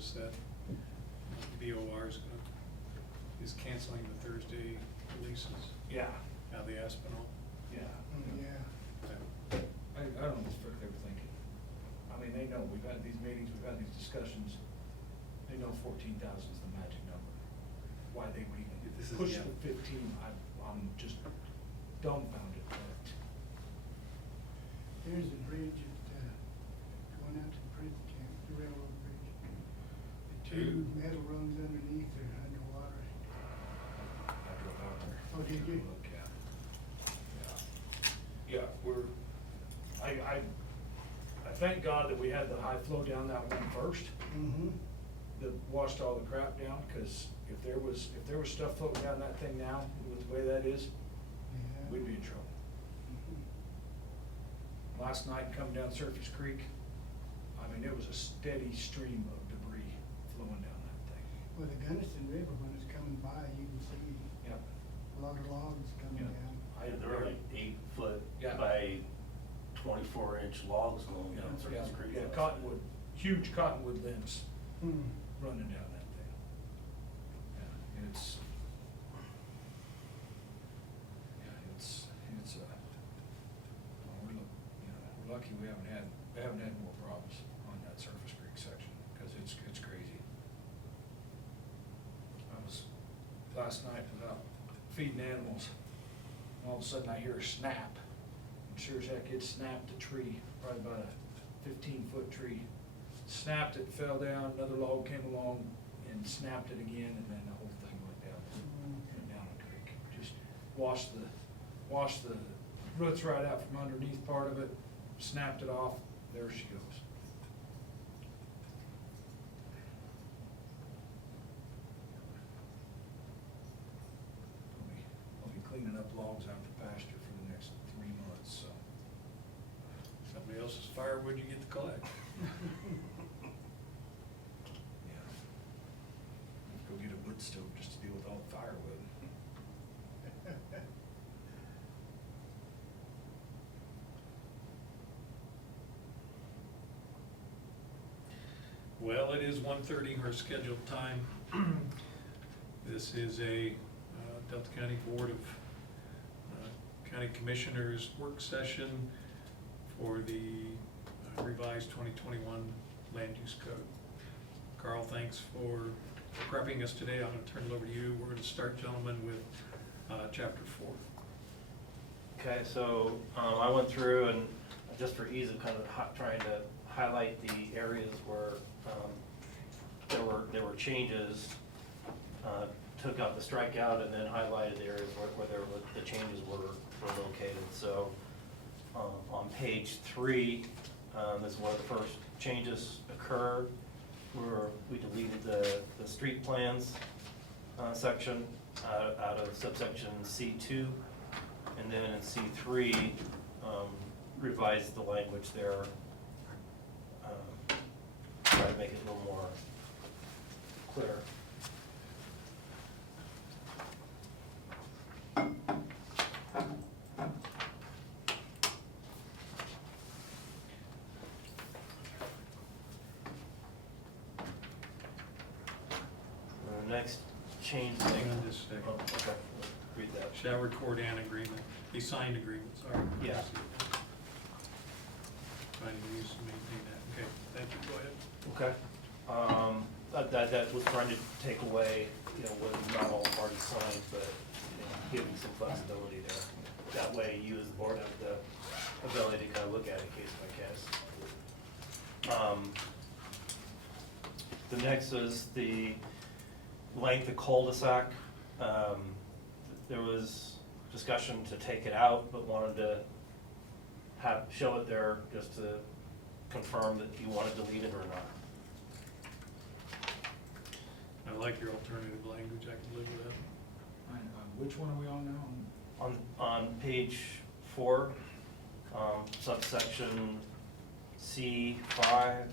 notice that BOR is canceling the Thursday releases Yeah, out of the Aspinall. yeah. Yeah. I don't know what they were thinking. I mean, they know, we've had these meetings, we've had these discussions, they know 14,000 is the magic number. Why they would even This is- push yeah. the 15, I'm just dumbfounded by it. There's a bridge at, going out to the prison camp, the railroad bridge. The two metal rungs underneath are underwater. I drove out there. Oh, did you? Look, yeah. Yeah, I thank God that we had the high flow down that one first, Mm-hmm. that washed all the crap down, because if there was stuff floating down that thing now, with the way that is, Yeah. we'd be in trouble. Mhm. Last night, coming down Surface Creek, I mean, it was a steady stream of debris flowing down that thing. Well, the Gunnison River, when it's coming by, you can see Yep. a lot of logs coming Yeah. down. There were like 8 foot Yeah. by 24-inch logs going Yeah, down Surface yeah, Creek. yeah, last cottonwood, night. huge cottonwood limbs Hmm. running down that thing. Yeah, it's, well, we're lucky we haven't had more problems on that Surface Creek section, because it's crazy. Last night, I was out feeding animals, and all of a sudden I hear a snap. And sure as heck, it snapped a tree, probably about a 15-foot tree. Snapped it, fell down, another log came along and snapped it again, and then the whole thing went down the creek. Just washed the roots right out from underneath part of it, snapped it off, there she goes. I'll be cleaning up logs out the pasture for the next 3 months, so. Somebody else's firewood you get to collect. Yeah. Go get a wood stove just to deal with all the firewood. Well, it is 1:30, our scheduled time. This is a Delta County Board of County Commissioners work session for the revised 2021 land use code. Carl, thanks for prepping us today. I'm going to turn it over to you. We're going to start, gentlemen, with chapter 4. Okay, so I went through and just for ease of kind of trying to highlight the areas where there were changes, took out the strikeout and then highlighted the areas where the changes were located. So on page 3, this is where the first changes occurred, where we deleted the street plans section out of subsection C2, and then in C3 revised the language there, try to make it a little more clear. Next change. Hang on just a second. Oh, okay, read that. Shall record an agreement, a signed agreement, sorry. Yeah. Trying to use to maintain that. Okay, thank you, go ahead. Okay. That was trying to take away, what not all parties signed, but giving some flexibility there. That way you as the board have the ability to kind of look at it case by case. The next is the length of cul-de-sac. There was discussion to take it out, but wanted to show it there just to confirm that you want to delete it or not. I like your alternative language, I can live with that. Which one are we on now? On page 4, subsection C5,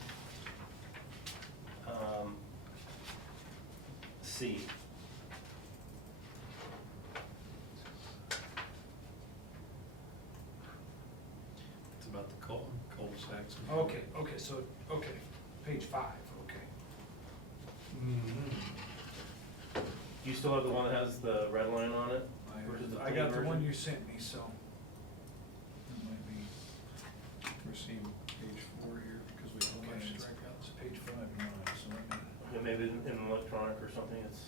C. It's about the cul-de-sacs. Okay, so, page 5, okay. Mhm. Do you still have the one that has the red line on it? versus the I got the clean one version? you sent me, so. It might be, We're seeing page 4 here because we don't have okay, it's strikeouts. page 5 and 9, so let me. Yeah, maybe in electronic or something, it's,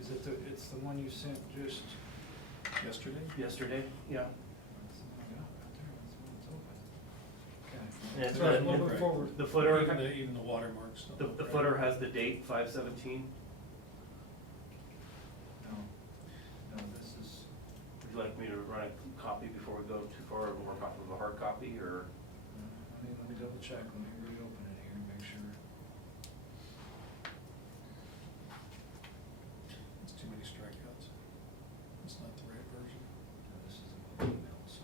Is it it's the one you sent just? Yesterday? yesterday, yeah. That's the one I got right there, that's the one that's open. Okay. And it's All right, the- we'll move forward. The footer, Even the watermarks. don't the look right. footer has the date 5/17. No, this is, Would you like me to run a copy before we go too far, and work off of a hard copy, or? let me double check, let me reopen it here and make sure. It's too many strikeouts. It's not the right version. No, this is an email, so.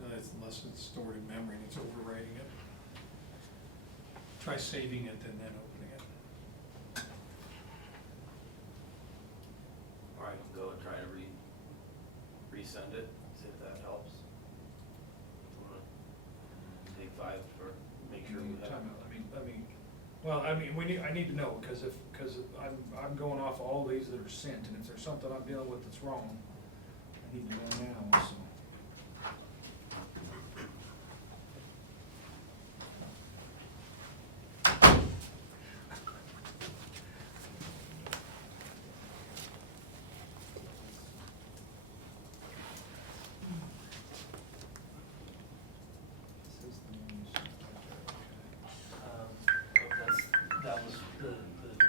No, unless it's stored in memory and it's overwriting it. Try saving it and then opening it. Or I can go and try to resend it, see if that helps. Take 5 for, make sure we have. Time out, let me, well, I mean, I need to know, because I'm going off all these that are sent, and if there's something I'm dealing with that's wrong, I need to know now, so. This is the one you sent right there, okay. That was the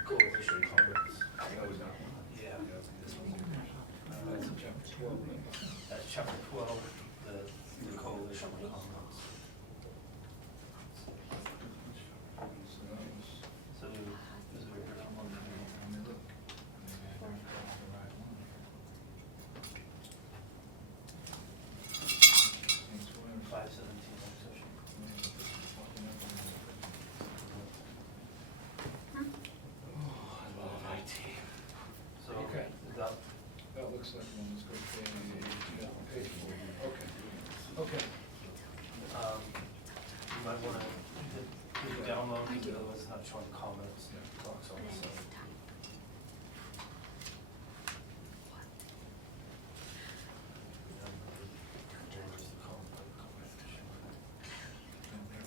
coalition comments. That was that one? Yeah. This one here. That's in chapter 12, right? That's chapter 12, the coalition comments. So that was, So, is there a different one? let me look. Maybe I don't have the right one. Thanks, whatever. 5/17 work session. I love IT. So, Okay. that, That looks like one that's going to pay for you. Okay. Okay. you might wanna do the download, because otherwise it's not showing comments, talks on the side.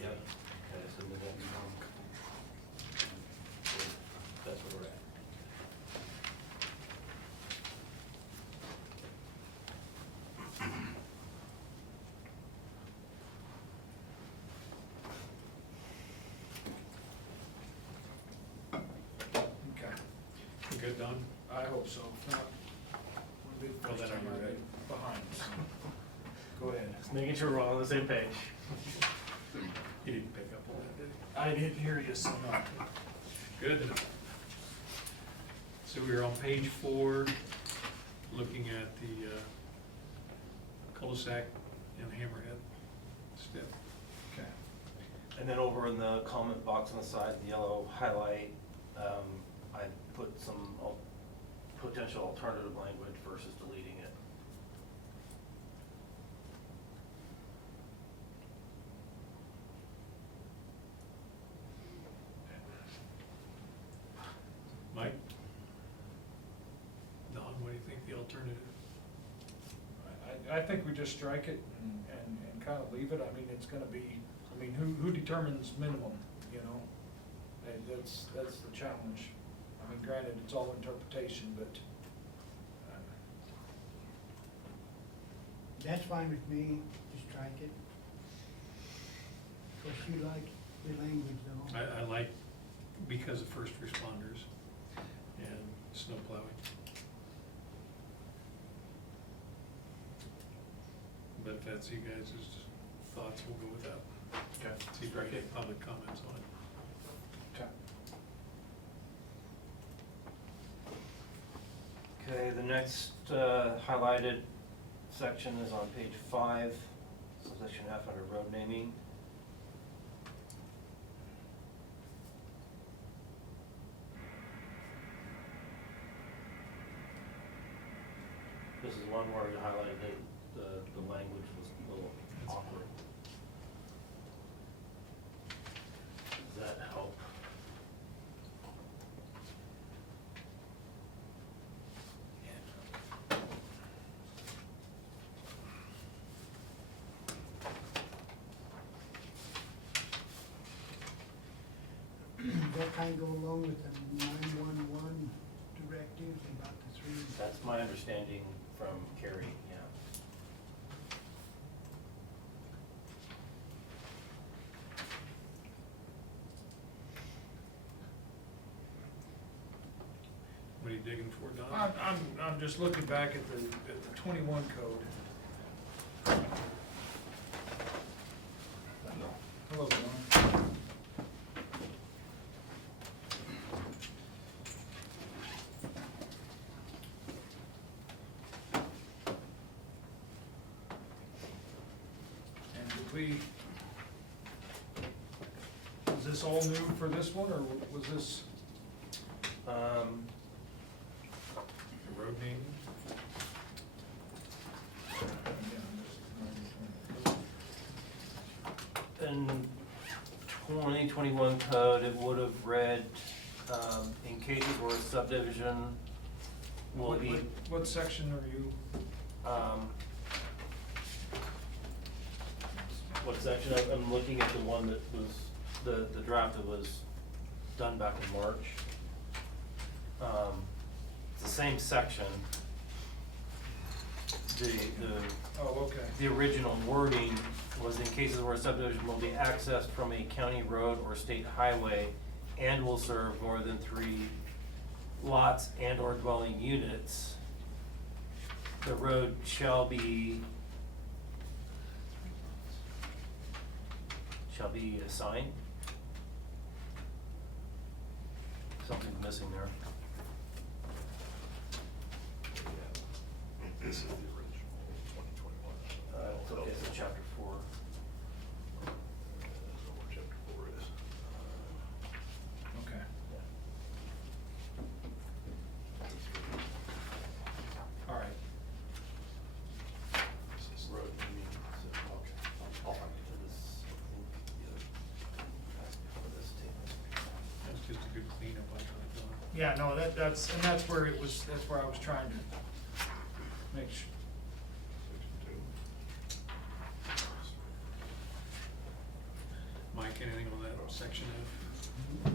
Yep, okay, so the next one. That's where we're at. Okay. You good, Don? I hope so. If not, we'll be the Well, first then time are you I've ready? been behind, so. Go ahead. Just making sure we're all on the same page. He didn't pick up on that, did he? I didn't hear you, so no. Good enough. So we were on page 4, looking at the cul-de-sac and hammerhead step. Okay. And then over in the comment box on the side, the yellow highlight, I put some potential alternative language versus deleting it. Mike? Don, what do you think the alternative? I think we just strike it and kind of leave it. I mean, it's gonna be, I mean, who determines minimum, you know? That's the challenge. I mean, granted, it's all interpretation, but, That's fine with me, just strike it. Of course, you like the language though. I like, because of first responders and snow plowing. But if that's you guys' thoughts, we'll go with that. Okay. See if we get public comments on it. okay. Okay, the next highlighted section is on page 5, section F under road naming. This is one where you highlighted the language was a little awkward. that kind of go along with the 911 directives about the three? That's my understanding from Carrie, yeah. What are you digging for, Don? I'm just looking back at the 21 code. Hello, John. And did we, is this all new for this one, or was this? The road name? In 2021 code, it would have read, in cases where a subdivision will be, What section are you? what section? I'm looking at the one that was, the draft that was done back in March. It's the same section. Oh, okay. The original wording was in cases where a subdivision will be accessed from a county road or state highway and will serve more than 3 lots and or dwelling units, the road shall be assigned. Something's missing there. This is the original 2021. It's in chapter 4. I don't know where chapter 4 is. Okay. All right. This is Road meeting, so, Okay. I'll find it to this, I think, for this table. That's just a good cleanup, I thought, Don. Yeah, no, that's where it was, that's where I was trying to make sure. Section 2. Mike, anything on that section F? No,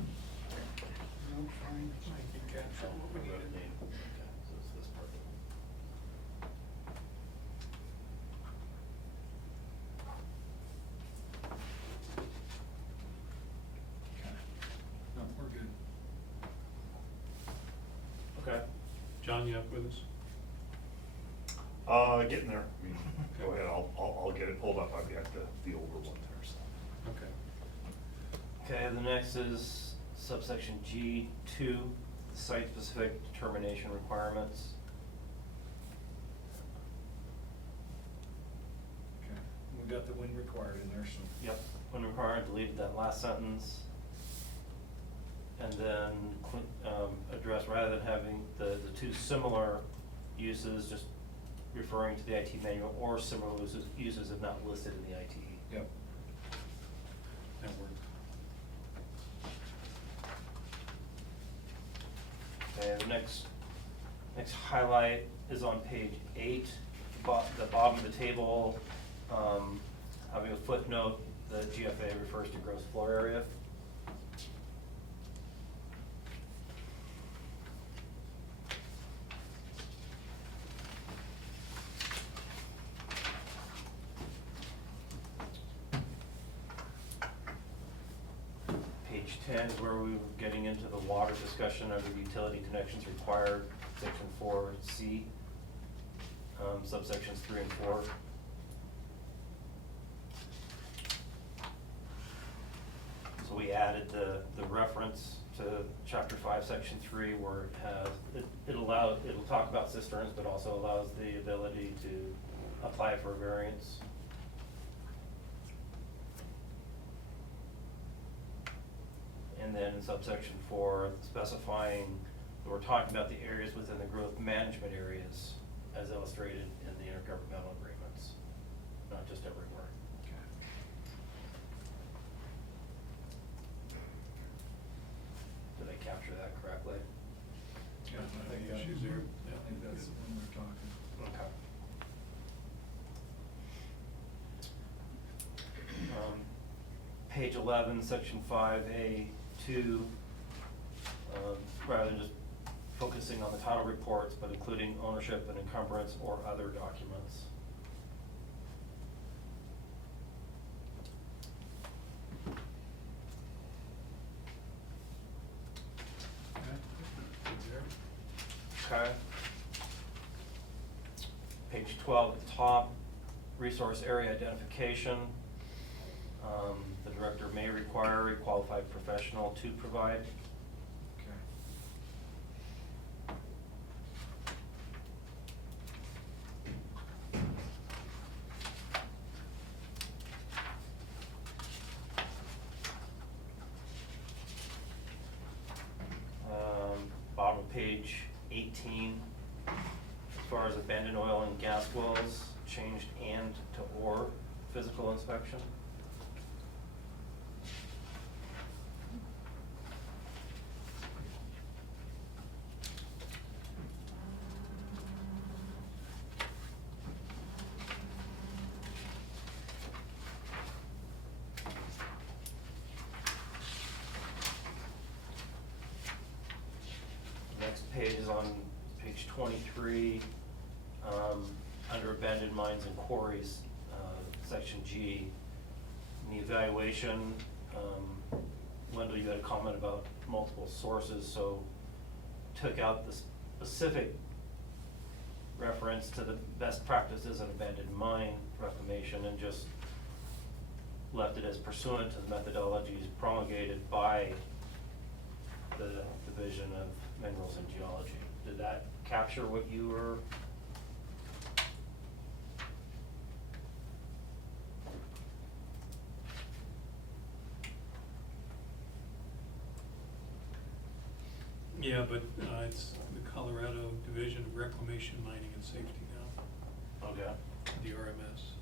fine. Mike, you captured what we Road needed. name, okay, so it's this part. Okay. No, we're good. Okay. John, you up with us? Getting there. I mean, go ahead, I'll get it pulled up. I've got the older one there, so. Okay. Okay, the next is subsection G2, site-specific determination requirements. Okay. We got the when required in there, so. Yep, when required, delete that last sentence. And then address, rather than having the two similar uses, just referring to the IT manual or similar uses if not listed in the ITE. Yep. That worked. Okay, the next highlight is on page 8, the bottom of the table, having a footnote, the GFA refers to gross floor area. Page 10 is where we were getting into the water discussion under the utility connections required, section 4C, subsections 3 and 4. So we added the reference to chapter 5, section 3, where it has, it'll talk about cisterns, but also allows the ability to apply for a variance. And then in subsection 4, specifying, we're talking about the areas within the growth management areas as illustrated in the intergovernmental agreements, not just everywhere. Okay. Did I capture that correctly? Yeah, I think she's there. Yeah. I think that's the one we're talking. Okay. Page 11, section 5A2, rather than just focusing on the title reports, but including ownership and encumbrance or other documents. Okay. Page 12 at the top, resource area identification. The director may require a qualified professional to provide. Okay. Bottom of page 18, as far as abandoned oil and gas wells, changed and to or physical inspection. Next page is on page 23, under abandoned mines and quarries, section G. In the evaluation, Wendell, you had a comment about multiple sources, so took out the specific reference to the best practices in abandoned mine reclamation and just left it as pursuant to the methodologies promulgated by the Division of Minerals and Geology. Did that capture what you were? Yeah, but it's the Colorado Division of Reclamation, Mining and Safety now, Okay. the RMS.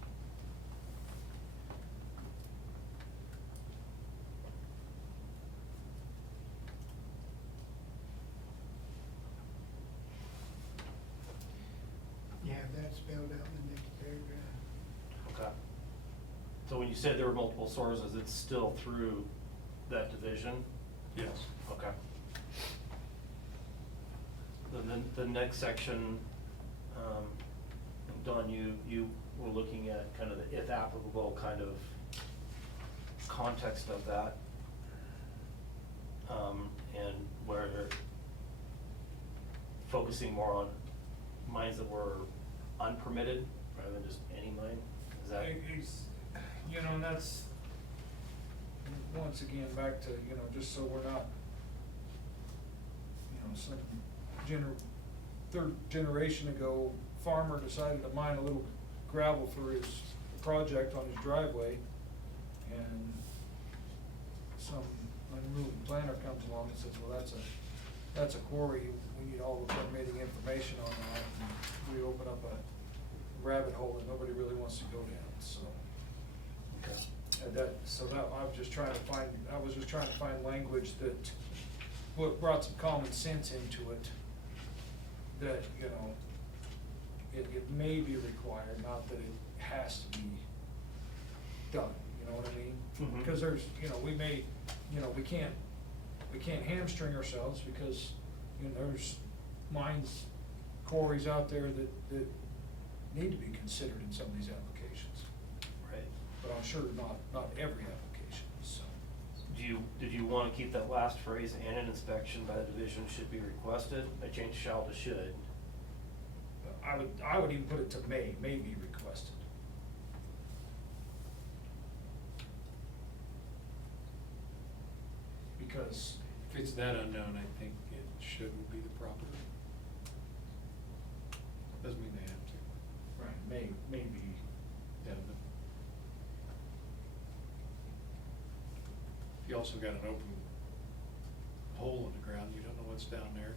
Yeah, that's spelled out in the next paragraph. Okay. So when you said there were multiple sources, it's still through that division? Yes. Okay. Then the next section, Don, you were looking at kind of the if applicable kind of context of that. And where they're focusing more on mines that were unpermitted rather than just any mine, is that? You know, and that's, once again, back to, you know, just so we're not, you know, some third generation ago, farmer decided to mine a little gravel for his project on his driveway, and some unruly planner comes along and says, well, that's a quarry, we need all the permitting information on that, and we open up a rabbit hole that nobody really wants to go down, so. Okay. I was just trying to find language that brought some common sense into it, that, you know, it may be required, not that it has to be done, you know what I mean? Mhm. Because there's, you know, we can't hamstring ourselves, because, you know, there's mines, quarries out there that need to be considered in some of these applications. Right. But I'm sure not every application, so. Did you want to keep that last phrase, and an inspection by the division should be requested? I changed shall to should. I would even put it to may be requested. Because, If it's that unknown, I think it shouldn't be the proper. Doesn't mean they have to. right, may be, Yeah, but if you also got an open hole in the ground, you don't know what's down there.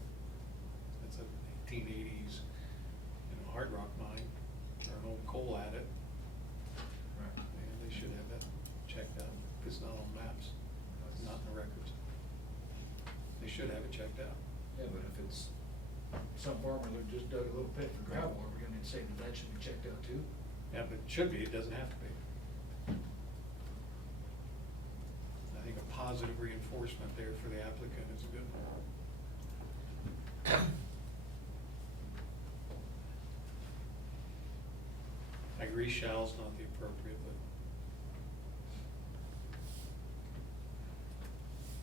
It's a 1880s, you know, hard rock mine, or an old coal adit, right. and they should have that checked out. If it's not on maps, not in the records. They should have it checked out. Yeah, but if it's some farmer that just dug a little pit for gravel, are we gonna say that should be checked out too? Yeah, but it should be, it doesn't have to be. I think a positive reinforcement there for the applicant is a good one. agree shall's not the appropriate, but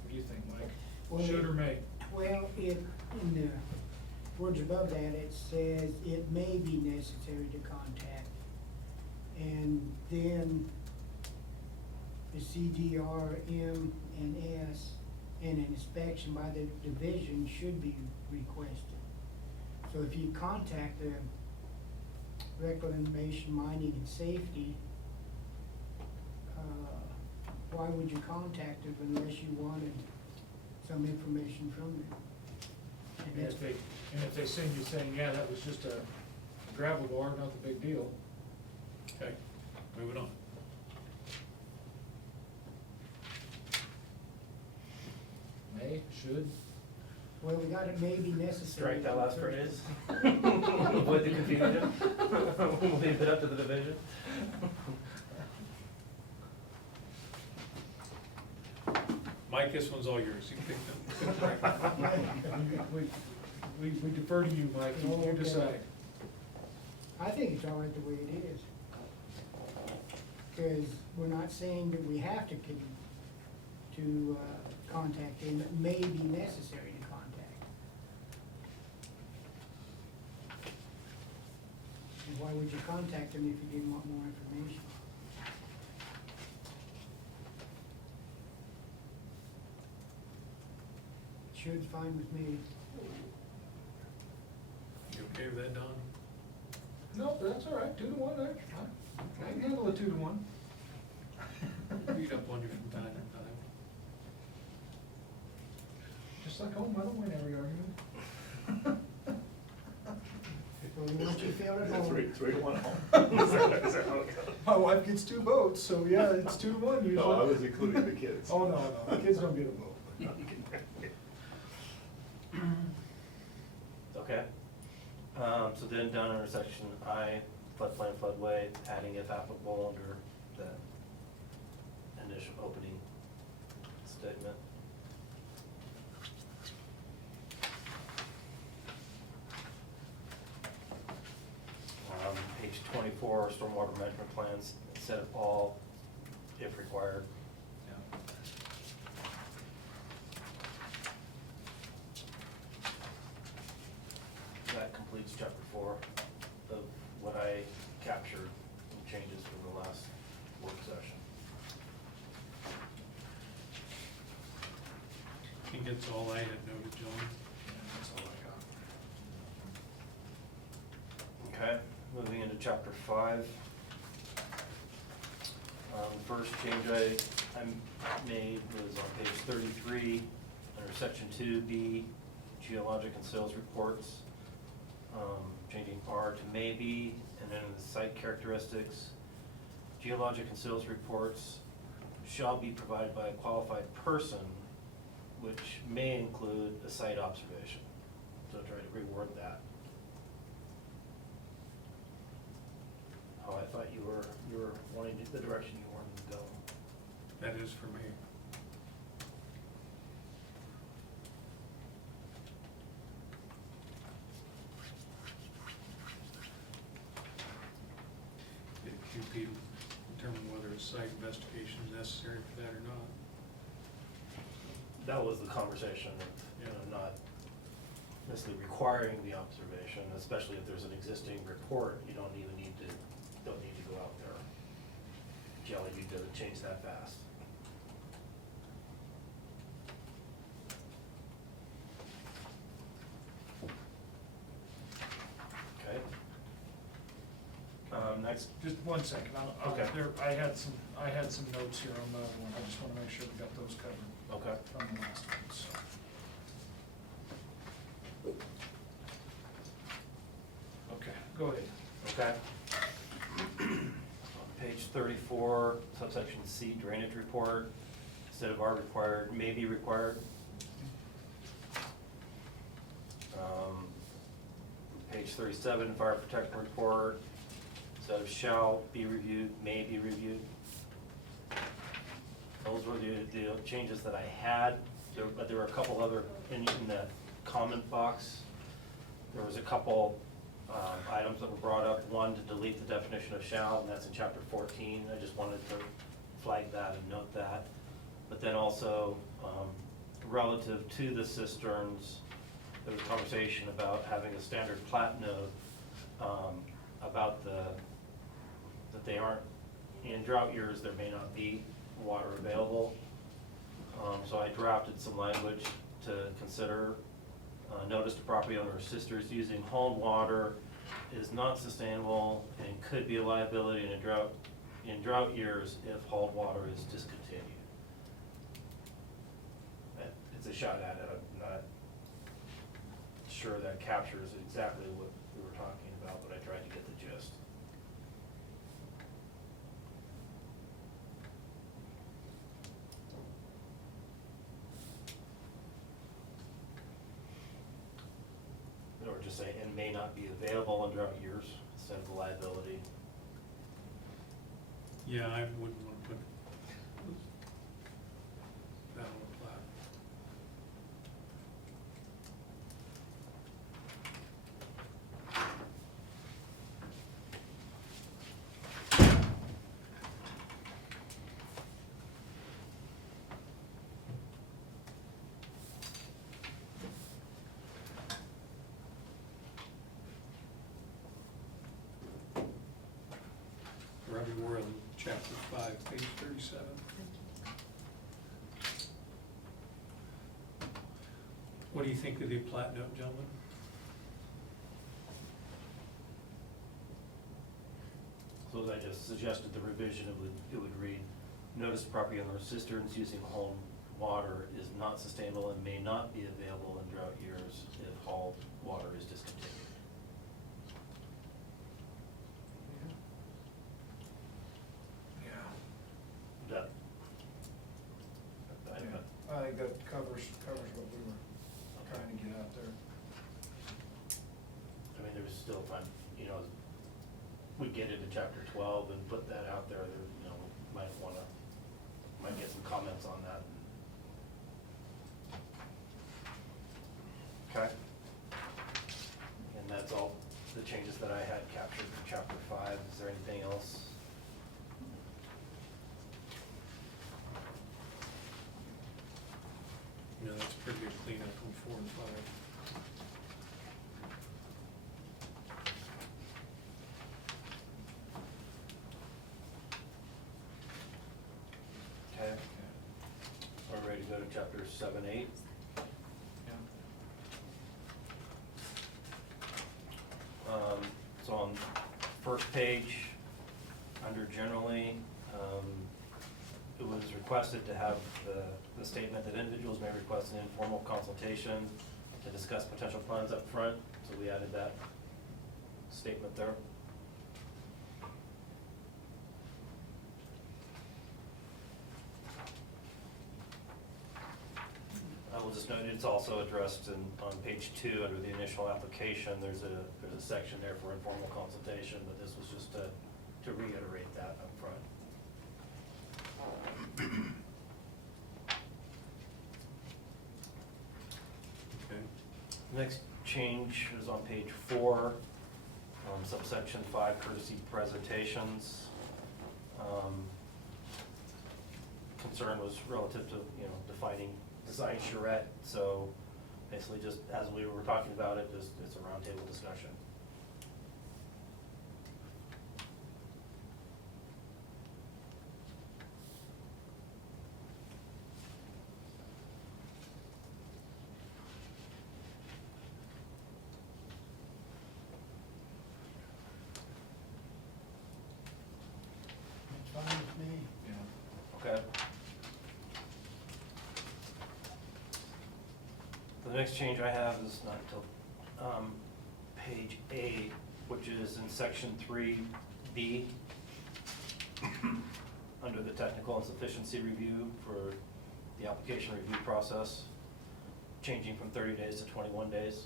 What do you think, Mike? Well, Should or may? Well, in the words above that, it says it may be necessary to contact. And then the CDR, M, and S, and an inspection by the division should be requested. So if you contact the Reclamation, Mining, and Safety, why would you contact them unless you wanted some information from them? And if they send you saying, yeah, that was just a gravel bar, not the big deal. okay, moving on. May, should? Well, we got it may be necessary. Strike that last phrase. Avoid the confusion. We'll leave it up to the division. Mike, this one's all yours, you pick them. We defer to you, Mike, you Okay. decide. I think it's all right the way it is. Because we're not saying that we have to contact them, it may be necessary to contact. And why would you contact them if you didn't want more information? Should's fine with me. You okay with that, Don? No, that's all right, 2-1, I can handle a 2-1. Read up on you from time to time. Just like home, I don't win every argument. Well, we want you to feel at Is it home. 3-1 home? Is that how it goes? My wife gets 2 votes, so yeah, it's 2-1 usually. No, I was including the kids. Oh, no, the kids don't get a vote. Okay. So then down under section I, floodplain, floodway, adding if applicable under the initial opening statement. Page 24, stormwater management plans, instead of all, if required. That completes chapter 4 of what I captured in changes from the last work session. I think that's all I had noted, John. That's all I got. Okay, moving into chapter 5. The first change I made was on page 33, under section 2B, geologic and sales reports. Changing R to maybe, and then the site characteristics, geologic and sales reports shall be provided by a qualified person, which may include a site observation. So try to reword that. Oh, I thought you were wanting the direction you wanted to go. That is for me. QP determine whether a site investigation is necessary for that or not. That was the conversation of, not necessarily requiring the observation, especially if there's an existing report, you don't even need to go out there. Jelly, you doesn't change that fast. Okay. Next, Just 1 second, Okay. I had some notes here on the other one, I just wanna make sure we got those covered okay. from the last one, so. Okay, go ahead. Okay. On page 34, subsection C, drainage report, instead of are required, may be required. Page 37, fire protection report, instead of shall be reviewed, may be reviewed. Those were the changes that I had, but there were a couple other, in that comment box, there was a couple items that were brought up. One, to delete the definition of shall, and that's in chapter 14. I just wanted to flag that and note that. But then also, relative to the cisterns, there was a conversation about having a standard plat note, about that they aren't, in drought years, there may not be water available. So I drafted some language to consider. Notice to property owner or sisters using home water is not sustainable and could be a liability in drought years if hauled water is discontinued. It's a shot at it. I'm not sure that captures exactly what we were talking about, but I tried to get the gist. Or just say, and may not be available in drought years instead of a liability. Yeah, I wouldn't want to put that on the plat. Robbie, we're on chapter 5, page 37. What do you think of the plat note, gentlemen? So as I just suggested, the revision, it would read, notice to property owner cisterns using home water is not sustainable and may not be available in drought years if hauled water is discontinued. Yeah. That, I think that covers what we were trying to get out there. I mean, there's still time, you know, we get into chapter 12 and put that out there, you know, might get some comments on that. Okay. And that's all the changes that I had captured for chapter 5. Is there anything else? No, that's pretty good cleanup from 4 and 5. Okay. Are we ready to go to chapters 7, 8? So on first page, under generally, it was requested to have the statement that individuals may request an informal consultation to discuss potential plans up front, so we added that statement there. I will just note, it's also addressed on page 2, under the initial application, there's a section there for informal consultation, but this was just to reiterate that up front. Okay. Next change is on page 4, subsection 5, courtesy presentations. Concern was relative to, you know, defining design charrette, so basically just as we were talking about it, just it's a roundtable discussion. It's fine with me. Yeah. Okay. The next change I have is not until page 8, which is in section 3B, under the technical insufficiency review for the application review process, changing from 30 days to 21 days.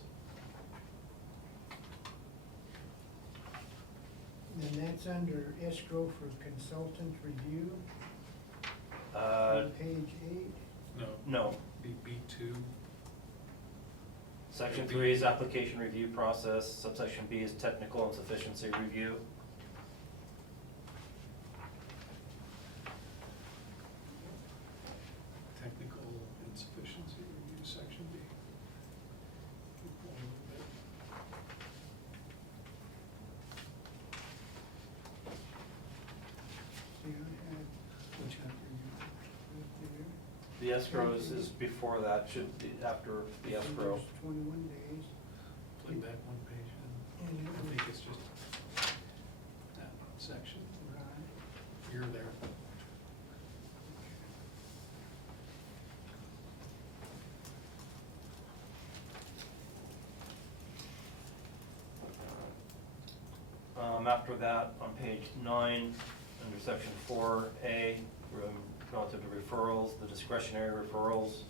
And that's under escrow for consultant review, Uh, on page 8. No. No, B2. Section 3 is application review process, subsection B is technical and sufficiency review. Technical insufficiency review, section B. Keep going a little bit. See, I had, which I right The escrow is before that, should be after the there. escrow. 21 days. Flip back one page, and I think it's just that section. Right. You're there. After that, on page 9, under section 4A, relative to referrals, the discretionary referrals,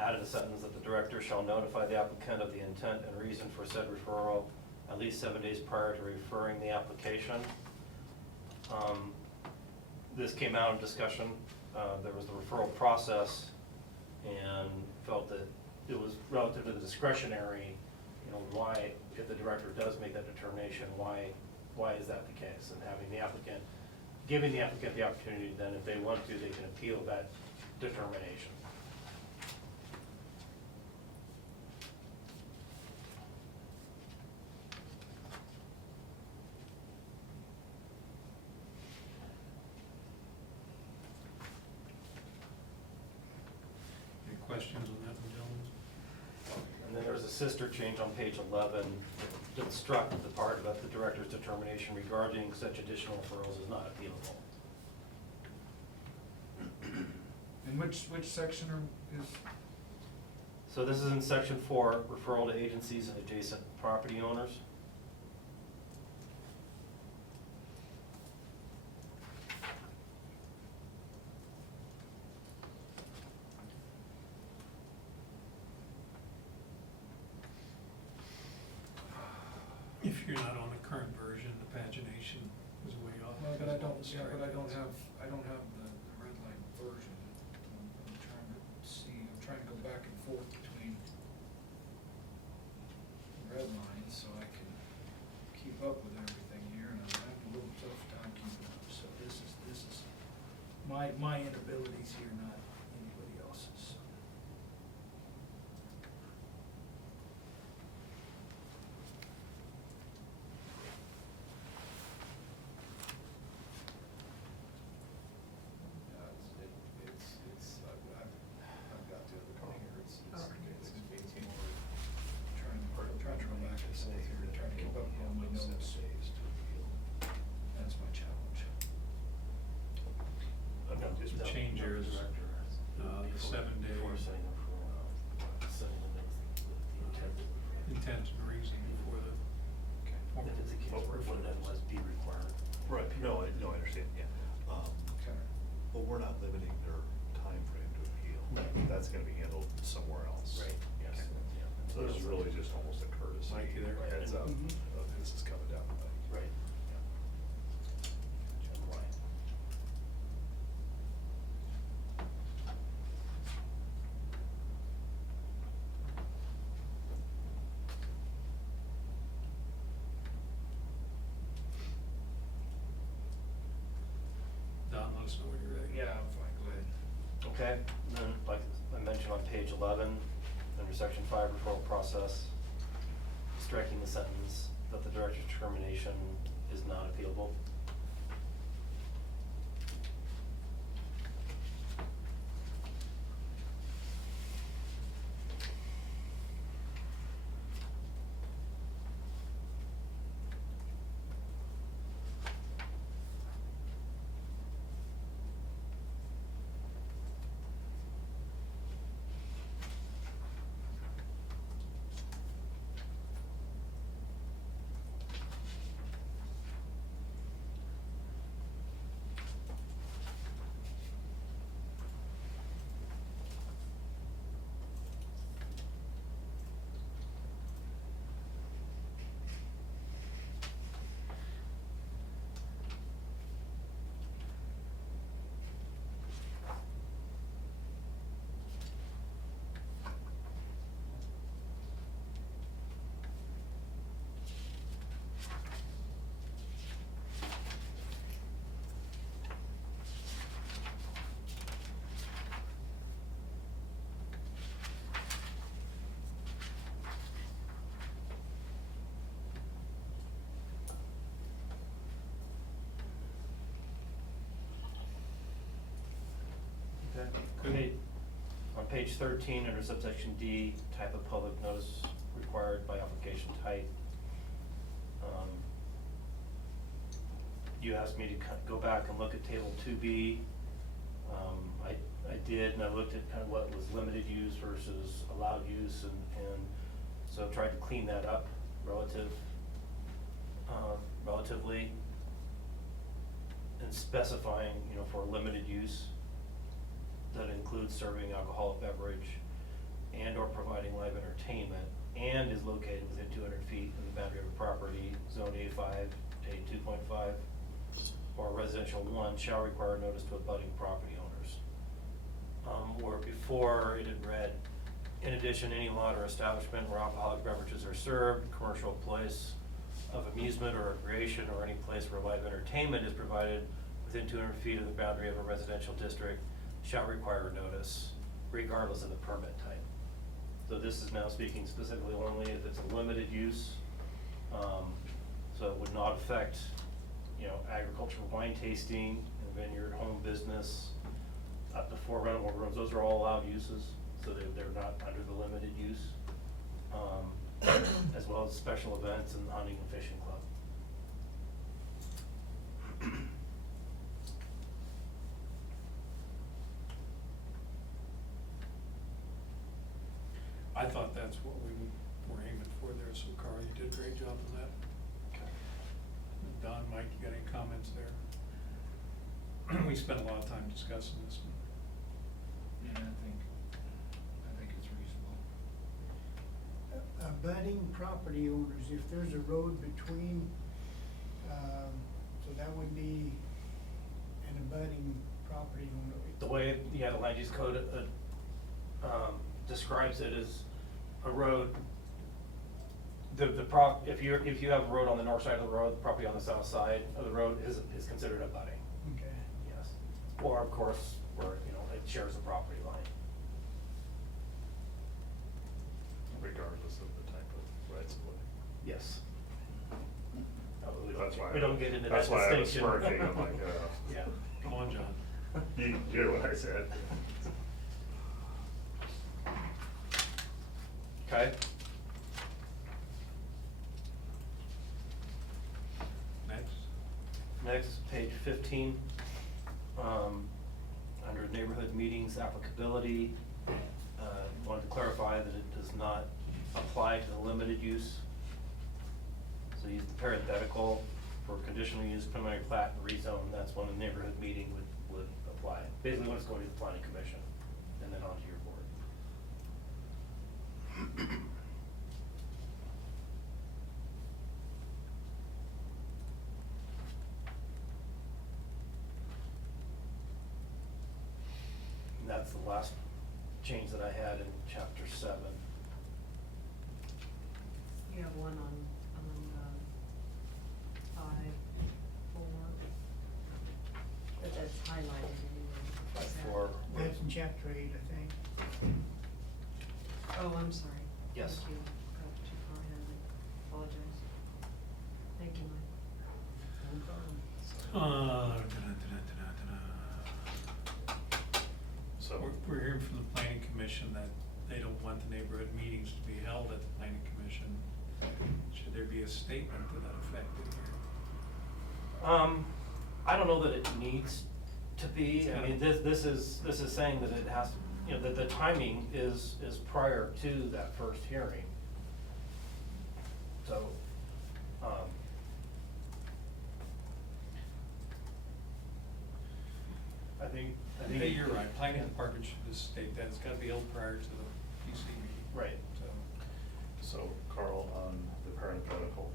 added a sentence that the director shall notify the applicant of the intent and reason for said referral at least 7 days prior to referring the application. This came out of discussion. There was the referral process, and felt that it was relative to the discretionary, why, if the director does make that determination, why is that the case? And having the applicant, giving the applicant the opportunity, then if they want to, they can appeal that determination. Any questions on that one, gentlemen? And then there's a sister change on page 11, that struck the part about the director's determination regarding such additional referrals is not appealable. And which section is, So this is in section 4, referral to agencies and adjacent property owners. If you're not on the current version, the pagination is way off. well, but I don't have the red line version. I'm trying to see, I'm trying to go back and forth between red lines so I can keep up with everything here, and I'm having a little tough time keeping up. So this is my inabilities here, not anybody else's. I've got the other copy here, it's more. Trying to go back and forth here, trying to keep up with all my notes. That's my challenge. Just change yours, the 7-day Before setting up for, setting the intent and reason before the. If it's a case where it would otherwise be required. Right, no, I understand, yeah. Okay. But we're not limiting their time frame to appeal. Right. That's gonna be handled somewhere else. Yes. Okay. Yeah. So this is really just almost a courtesy. Mike, you there? Heads up, Mhm. of this is coming down the pike. Right. Right. Don, let us know when you're ready. Yeah, I'm fine, go ahead. Okay, and then, like I mentioned on page 11, under section 5, referral process, striking the sentence that the director's determination is not appealable. On page 13, under subsection D, type of public notice required by application type. You asked me to go back and look at table 2B. I did, and I looked at kind of what was limited use versus allowed use, and so tried to clean that up relatively, and specifying, for limited use, that includes serving alcoholic beverage and or providing live entertainment, and is located within 200 feet of the boundary of a property, zone A5 to A2.5, or residential 1 shall require notice to abutting property owners. Where before it had read, in addition, any lot or establishment where alcoholic beverages are served, commercial place of amusement or recreation, or any place where live entertainment is provided within 200 feet of the boundary of a residential district shall require notice, regardless of the permit type. So this is now speaking specifically only if it's a limited use. So it would not affect, agricultural wine tasting, and vineyard, home business, up to 4 rentable rooms. Those are all allowed uses, so they're not under the limited use. As well as special events and hunting and fishing club. I thought that's what we were aiming for there, so Carl, you did a great job on that. Don, Mike, you got any comments there? We spent a lot of time discussing this one. Yeah, I think it's reasonable. Abutting property owners, if there's a road between, so that would be an abutting property owner. The way, the land use code describes it as a road. If you have a road on the north side of the road, the property on the south side of the road is considered abutting. Okay. Yes. Or of course, where, it shares a property line. Regardless of the type of rights of way. Yes. That's why. We don't get into that That's why I was distinction. smirking, I'm like, Yeah. Come on, John. You hear what I said? Okay. Next, page 15, under neighborhood meetings applicability, wanted to clarify that it does not apply to the limited use. So use the parenthetical for conditional use, preliminary plat, and rezone. That's when a neighborhood meeting would apply. Basically, when it's going to the planning commission and then onto your board. And that's the last change that I had in chapter 7. You have one on 5.4, but that's highlighted anyway. Is that- 5.4. That's in chapter 8, I think. Oh, I'm sorry. Yes. Thank you. Got too far ahead. Apologize. Thank you, Mike. So, We're hearing from the planning commission that they don't want the neighborhood meetings to be held at the planning commission. Should there be a statement to that effect in here? I don't know that it needs to be. I mean, this is saying that it has, that the timing is prior to that first hearing. So, I think. Hey, you're right, planning department should just state that, it's gotta be held prior to the PC meeting. Right. so Carl, on the parenthetical,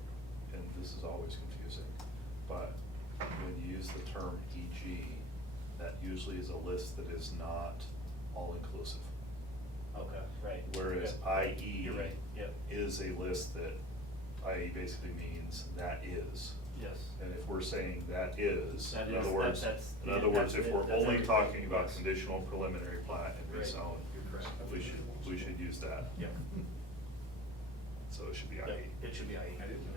and this is always confusing, but when you use the term EG, that usually is a list that is not all-inclusive. Okay, right. Whereas Okay. IE You're right, yep, is a list that, IE basically means that is. yes. And if we're saying that is, That in is- other words, that's- in other words, that's if it, we're that's only everything, talking about yes. conditional preliminary plat and Right. rezone, You're correct. we should use that. Yep. So it should be Yep, IE. it should be IE. I didn't know.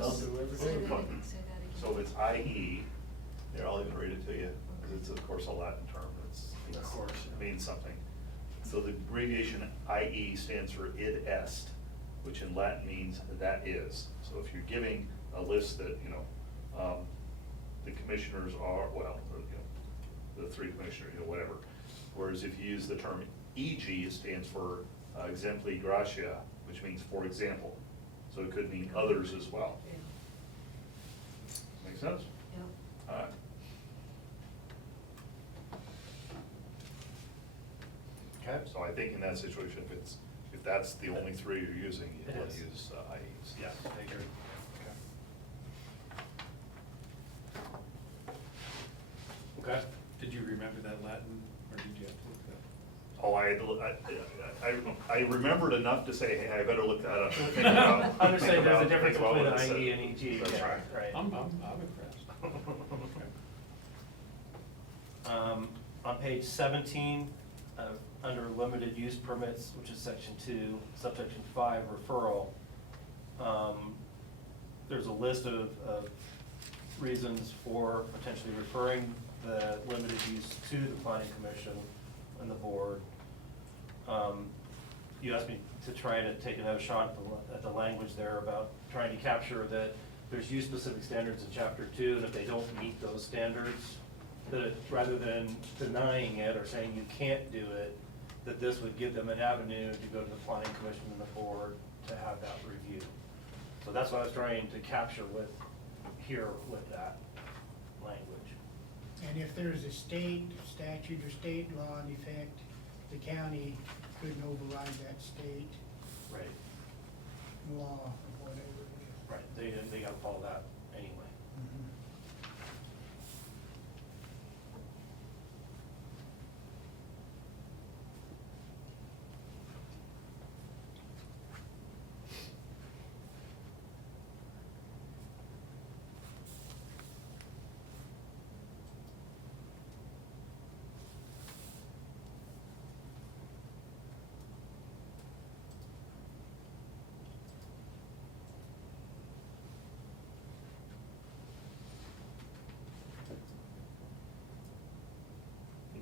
I'll do everything. Say that again. So if it's IE, Here, I'll even read it to you. because it's of course a Latin term, Of course, yeah. means something. So the abbreviation IE stands for id est, which in Latin means that is. So if you're giving a list that, the commissioners are, well, the three commissioners, whatever. Whereas if you use the term EG, it stands for exempli gratia, which means for example. So it could mean others as well. Yeah. Make sense? Yep. All right. Okay. So I think in that situation, if that's the only three you're using, you It want is. to use IEs. Yeah, I agree. Okay. Did you remember that Latin, or did you have to look that? Oh, I remembered enough to say, hey, I better look that up. Think about- I'm just saying think there's a about- difference think about between what it said. IE and EG. That's yeah, right. Right. I'm impressed. On page 17, under limited use permits, which is section 2, subsection 5, referral, there's a list of reasons for potentially referring the limited use to the planning commission and the board. You asked me to try to take another shot at the language there about trying to capture that there's use-specific standards in chapter 2, and if they don't meet those standards, that rather than denying it or saying you can't do it, that this would give them an avenue to go to the planning commission and the board to have that review. So that's what I was trying to capture with, here with that language. And if there's a state statute or state law in effect, the county couldn't override that state Right. law or whatever it is. Right, they gotta follow that anyway. Mhm.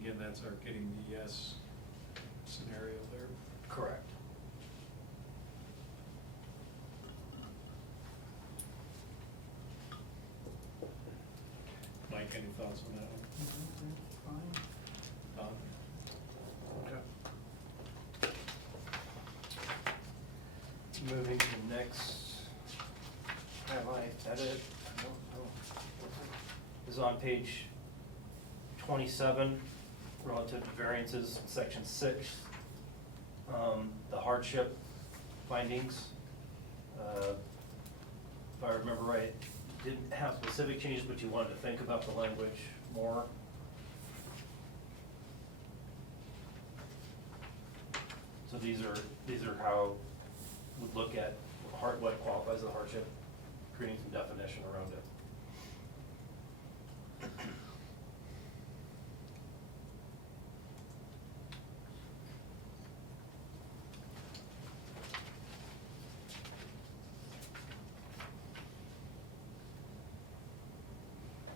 Again, that's our getting the yes scenario there. Correct. Mike, any thoughts on that one? Fine. Don? Okay. Moving to the next highlight, edit, is on page 27, relative to variances, section 6, the hardship findings. If I remember right, you didn't have specific changes, but you wanted to think about the language more. So these are how we'd look at what qualifies as a hardship, creating some definition around it.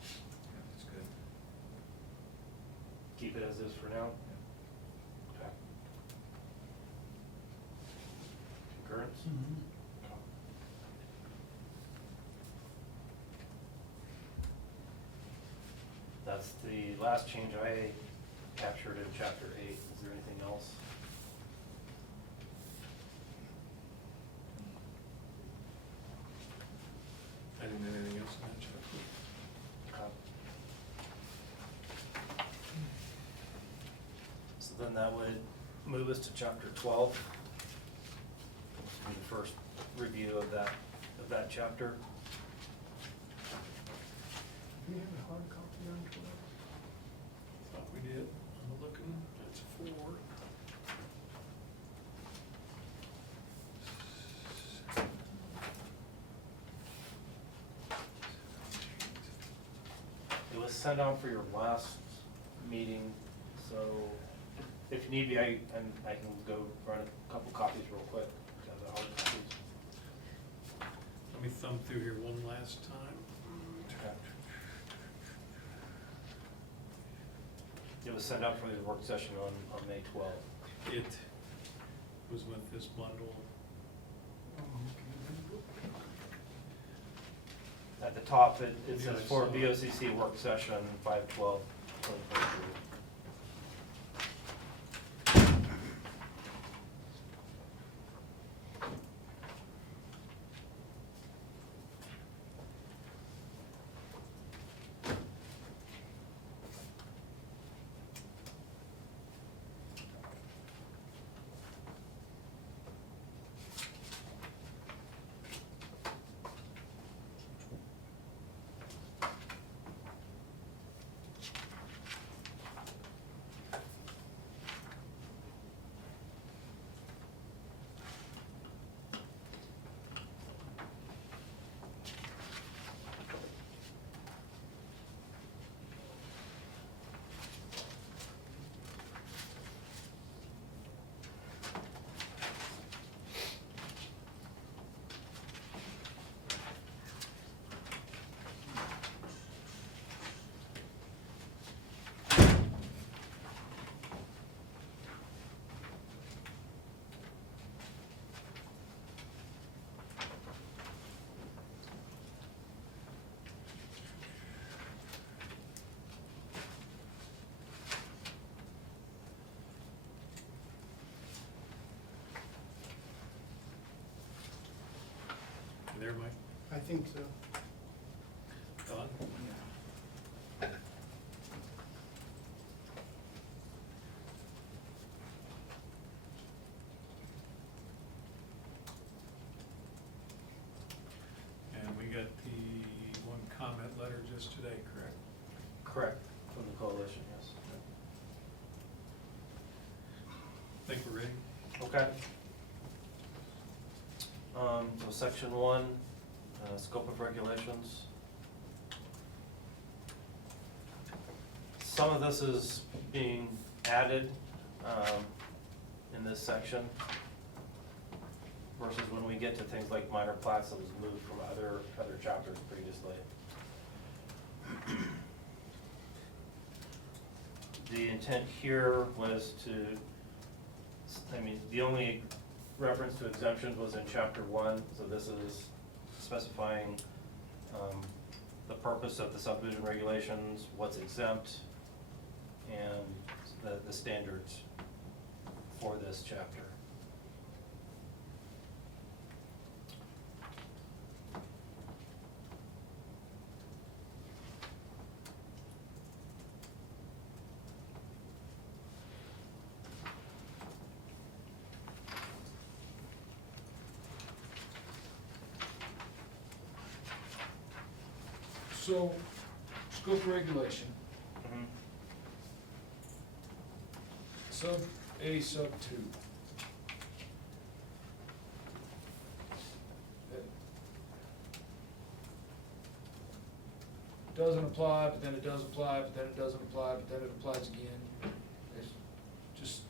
That's good. Keep it as is for now? Okay. Concurrence? Mhm. That's the last change I captured in chapter 8. Is there anything else? I didn't have anything else in that chapter. So then that would move us to chapter 12. This will be the first review of that chapter. Do you have a hard copy on 12? Thought we did. I'm looking, that's 4. It was sent out for your last meeting, so if you need me, I can go run a couple copies real quick. Got the hard copies. Let me thumb through here one last time. Okay. It was sent out for the work session on May 12th. It was with this bundle. At the top, it Yeah, says I for saw it. BoCC work session 5/12/2023. You there, Mike? I think so. Don? And we got the one comment letter just today, correct? Correct, from the coalition, yes. Think we're ready? Okay. So section 1, scope of regulations. Some of this is being added in this section versus when we get to things like minor plats that was moved from other chapters previously. The intent here was to, the only reference to exemptions was in chapter 1, so this is specifying the purpose of the subdivision regulations, what's exempt, and the standards for this chapter. So, scope regulation, sub A, sub 2. It doesn't apply, but then it does apply, but then it doesn't apply, but then it applies again. It just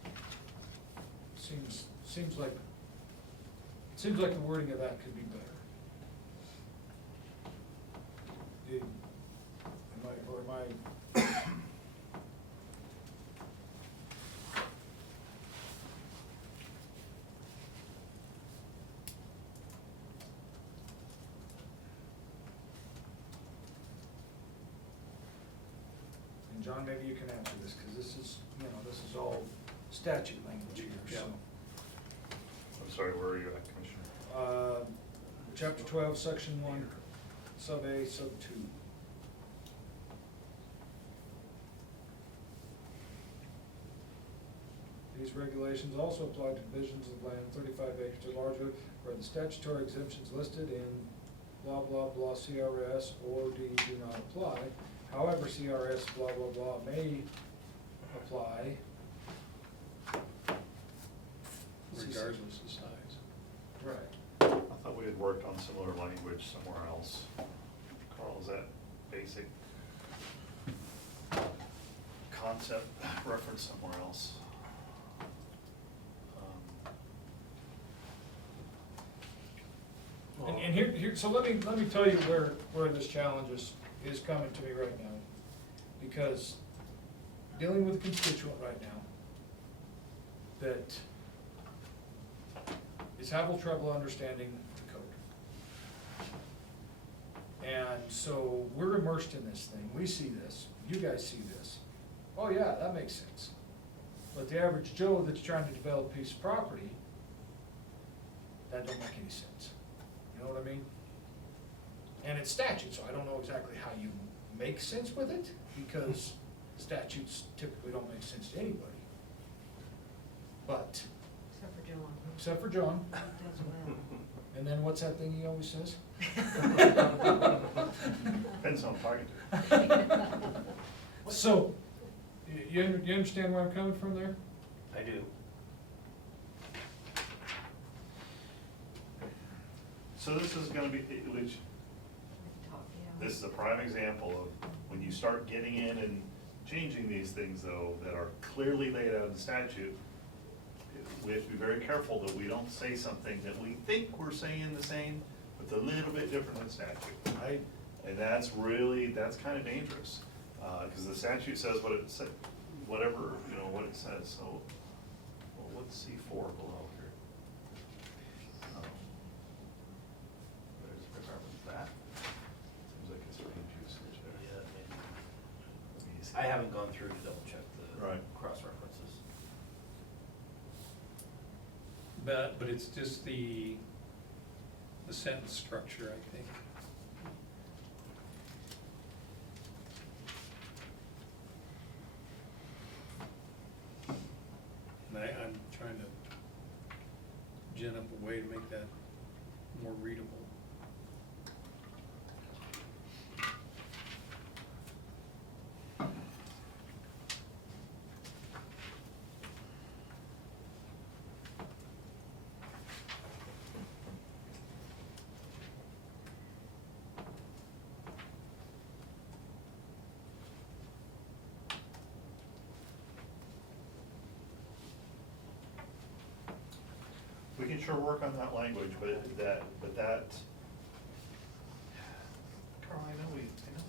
seems like the wording of that could be better. Am I? And John, maybe you can answer this, because this is all statute language here, so. Yeah. I'm sorry, where are you at, Commissioner? Chapter 12, section 1, sub A, sub 2. These regulations also apply to divisions of land 35 acres or larger where the statutory exemptions listed in blah, blah, blah CRS or D do not apply. However, CRS blah, blah, blah may apply. Regardless of size. Right. I thought we had worked on similar language somewhere else. Carl, is that basic concept reference somewhere else? And here, so let me tell you where this challenge is coming to me right now. Because dealing with a constituent right now that is having trouble understanding the code. And so we're immersed in this thing, we see this, you guys see this. Oh yeah, that makes sense. But the average Joe that's trying to develop a piece of property, that don't make any sense. You know what I mean? And it's statute, so I don't know exactly how you make sense with it, because statutes typically don't make sense to anybody. But, Except for John. except for John, He does well. and then what's that thing he always says? Depends on target. So, you understand where I'm coming from there? I do. So this is gonna be, which, Talk, yeah. this is a prime example of when you start getting in and changing these things though, that are clearly laid out in the statute, we have to be very careful that we don't say something that we think we're saying the same, but it's a little bit different than statute. Right. And that's really, that's kind of dangerous, because the statute says what it said, whatever, you know, what it says, so, well, what's C four below here? There's a requirement for that. Seems like it's range usage there. Yeah, maybe. Let me see. I haven't gone through to double check the Right. cross-references. But it's just the sentence structure, I think. And I'm trying to gin up a way to make that more readable. We can sure work on that language, but that, Carl, I know we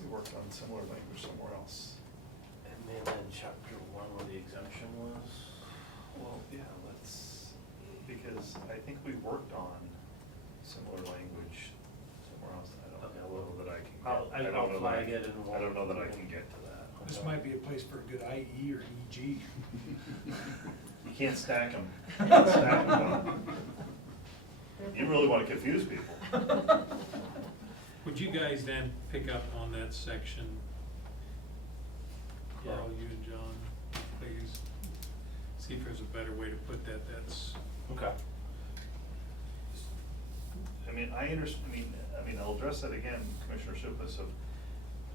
worked on similar language somewhere else. And then in chapter one where the exemption was. Well, yeah, because I think we worked on similar language somewhere else. I don't Okay, know well, that I can get. I'll I don't know flag that it and I don't know that I can get to that. This might be a place for a good IE or EG. You can't stack them. You can't stack 'em up. You really want to confuse people. Would you guys then pick up on that section? Yeah. Carl, you and John, please. See if there's a better way to put that, that's. Okay. I mean, I mean, I'll address that again, Commissioner Shipus, of,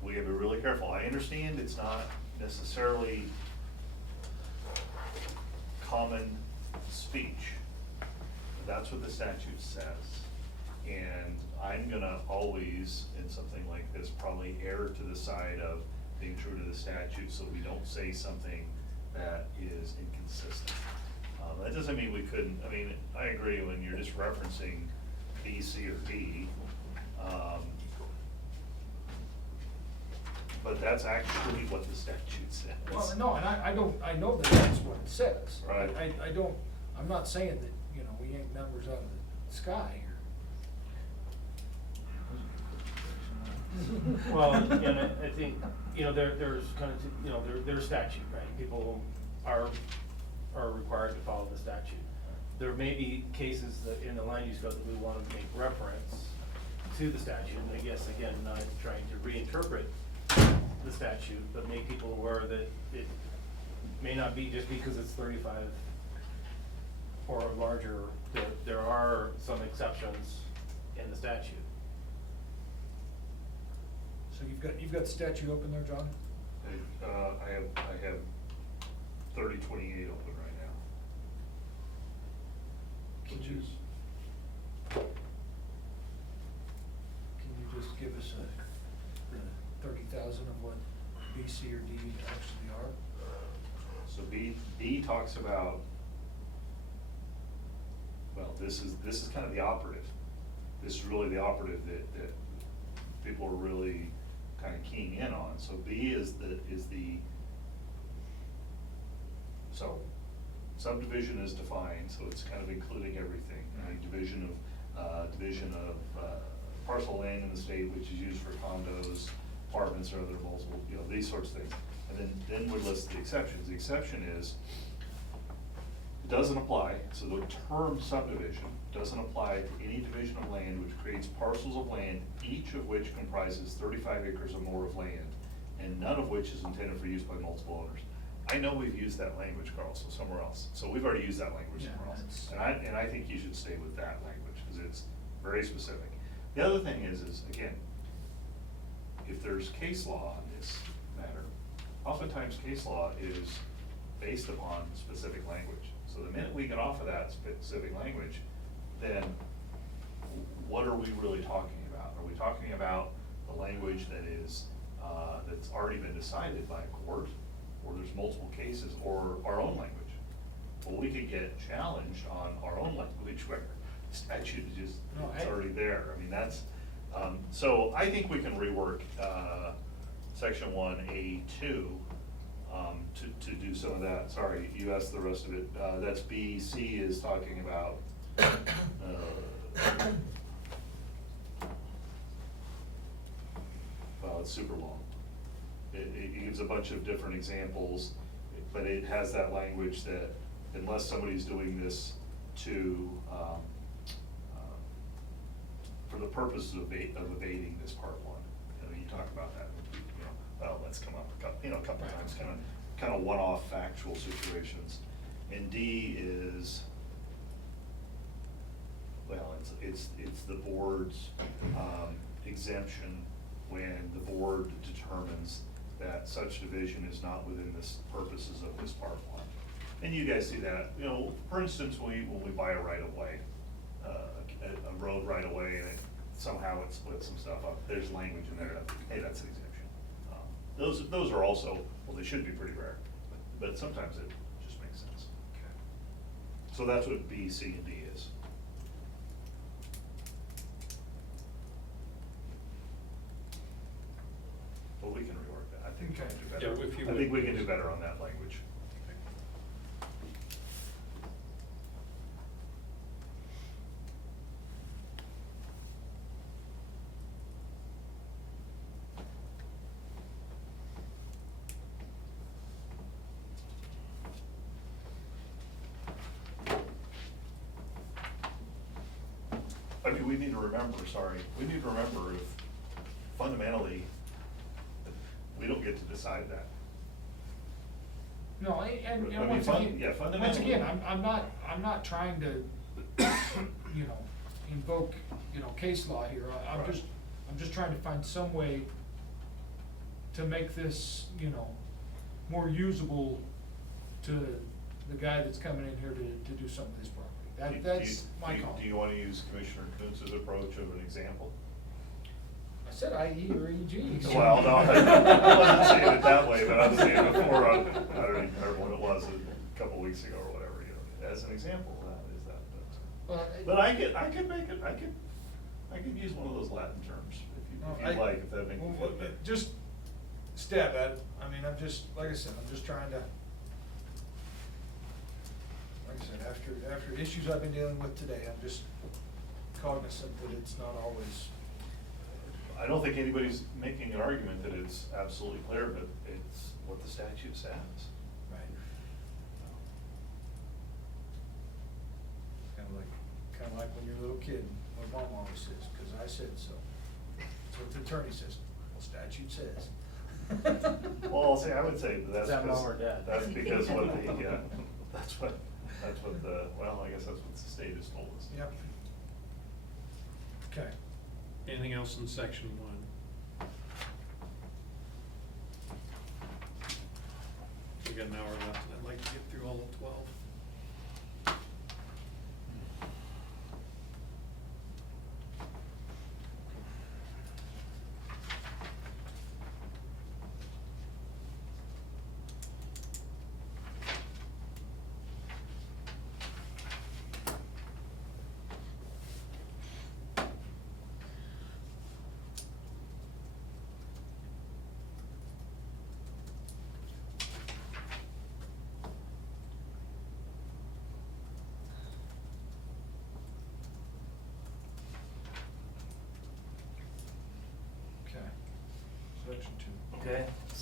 we gotta be really careful. I understand it's not necessarily common speech. But that's what the statute says. And I'm gonna always, in something like this, probably err to the side of being true to the statute, so we don't say something that is inconsistent. That doesn't mean we couldn't, I mean, I agree when you're just referencing B, C, or D. But that's actually what the statute says. Well, no, and I know that that's what it says. Right. I'm not saying that, you know, we yank numbers out of the sky here. Well, and I think, you know, there's kind of, you know, there's statute, right? People are required to follow the statute. There may be cases that in the land use code that we want to make reference to the statute, and I guess, again, not trying to reinterpret the statute, but make people aware that it may not be just because it's 35 or larger, there are some exceptions in the statute. So you've got the statute open there, John? I have 3028 open right now. Can you just give us the 30,000 of what B, C, or D actually are? So B talks about, well, this is kind of the operative. This is really the operative that people are really kind of keying in on. So B is the So subdivision is defined, so it's kind of including everything. Division of parcel land in the state which is used for condos, apartments, or other multiple, these sorts of things. And then we list the exceptions. The exception is, it doesn't apply, so the term subdivision doesn't apply to any division of land which creates parcels of land, each of which comprises 35 acres or more of land, and none of which is intended for use by multiple owners. I know we've used that language, Carl, so somewhere else. So we've already used that language somewhere else. And I think you should stay with that language, because it's very specific. The other thing is again, if there's case law on this matter, oftentimes case law is based upon specific language. So the minute we get off of that specific language, then what are we really talking about? Are we talking about the language that is, that's already been decided by a court, or there's multiple cases, or our own language? Well, we could get challenged on our own language where the statute is just, it's already there. I mean, that's, so I think we can rework, section 1A2, to do some of that. Sorry, you asked the rest of it. That's B. C is talking about, well, it's super long. It gives a bunch of different examples, but it has that language that unless somebody's doing this to, for the purposes of evading this part one, you talk about that, well, that's come up a couple times, kind of one-off factual situations. And D is, well, it's the board's exemption when the board determines that such division is not within the purposes of this part one. And you guys see that, for instance, when we buy a right of way, a road right of way, and somehow it splits some stuff up, there's language in there that, hey, that's an exemption. Those are also, well, they should be pretty rare, but sometimes it just makes sense. So that's what B, C, and D is. But we can rework that. I think we can do better. Yeah, if you I think we would, can do please. better on that language. I mean, we need to remember, if fundamentally, we don't get to decide that. No, and, I mean, once again, once fundamentally. again, I'm not trying to, invoke, case law here. I'm just trying to find some way to make this, more usable to the guy that's coming in here to do some of this property. That's my call. Do you want to use Commissioner Kuntz's approach of an example? I said IE or EG. Well, no, I wasn't saying it that way, but I was saying before, I don't even remember what it was, a couple weeks ago or whatever, as an example, that is that. Well, But I could make it, I could use one of those Latin terms, if you'd like, if that makes you feel better. Just stab at it. I mean, I'm just, like I said, I'm just trying to, like I said, after issues I've been dealing with today, I'm just cognizant that it's not always. I don't think anybody's making an argument that it's absolutely clear, but it's what the statute says. Right. Kind of like when you're a little kid, what mom always says, because I said so. That's what the attorney says. Well, statute says. Well, see, I would say that's Is that because, mom or dad? that's because what the, that's what the, well, I guess that's what the state has told us. Yep. Okay. Anything else in section 1? We got an hour left, and I'd like to get through all of 12.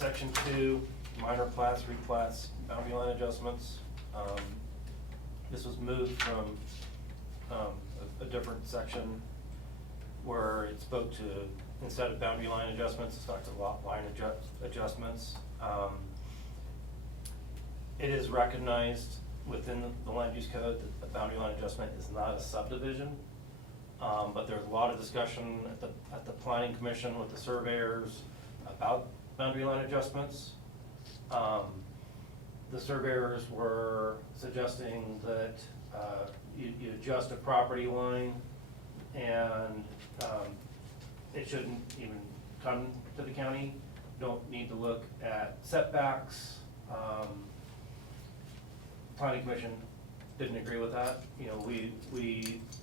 section 2, minor plats, replats, boundary line adjustments. This was moved from a different section where it spoke to, instead of boundary line adjustments, it talked to lot line adjustments. It is recognized within the land use code that the boundary line adjustment is not a subdivision. But there's a lot of discussion at the planning commission with the surveyors about boundary line adjustments. The surveyors were suggesting that you adjust a property line and it shouldn't even come to the county. Don't need to look at setbacks. Planning commission didn't agree with that. You know,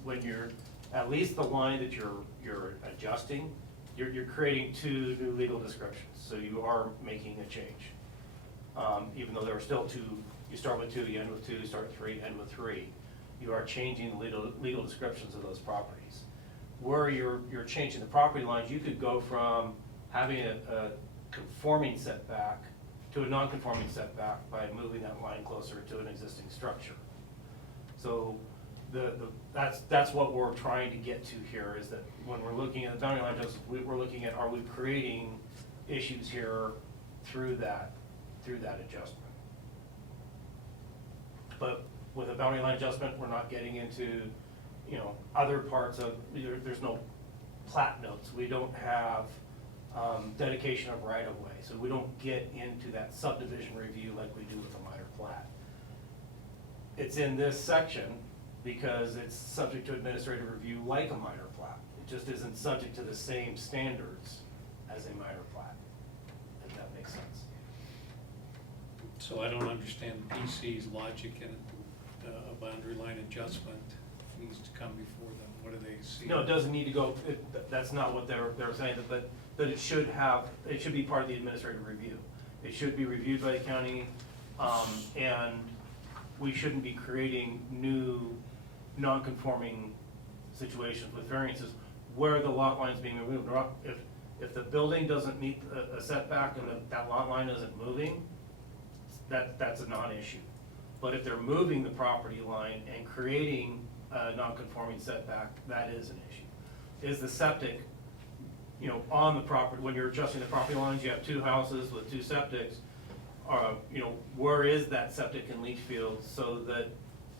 when you're, at least the line that you're adjusting, you're creating 2 new legal descriptions, so you are making a change. Even though there are still 2, you start with 2, you end with 2, you start with 3, end with 3. You are changing the legal descriptions of those properties. Where you're changing the property lines, you could go from having a conforming setback to a non-conforming setback by moving that line closer to an existing structure. So that's what we're trying to get to here, is that when we're looking at the boundary line adjustments, we're looking at, are we creating issues here through that adjustment? But with a boundary line adjustment, we're not getting into, you know, other parts of, there's no plat notes. We don't have dedication of right of way. So we don't get into that subdivision review like we do with a minor plat. It's in this section because it's subject to administrative review like a minor plat. It just isn't subject to the same standards as a minor plat, if that makes sense. So I don't understand PC's logic in a boundary line adjustment needs to come before them. What do they see? No, it doesn't need to go, that's not what they're saying, but it should be part of the administrative review. It should be reviewed by the county, and we shouldn't be creating new non-conforming situations with variances where the lot line's being removed. If the building doesn't meet a setback and that lot line isn't moving, that's a non-issue. But if they're moving the property line and creating a non-conforming setback, that is an issue. Is the septic, you know, on the property, when you're adjusting the property lines, you have 2 houses with 2 septics, you know, where is that septic and leach field so that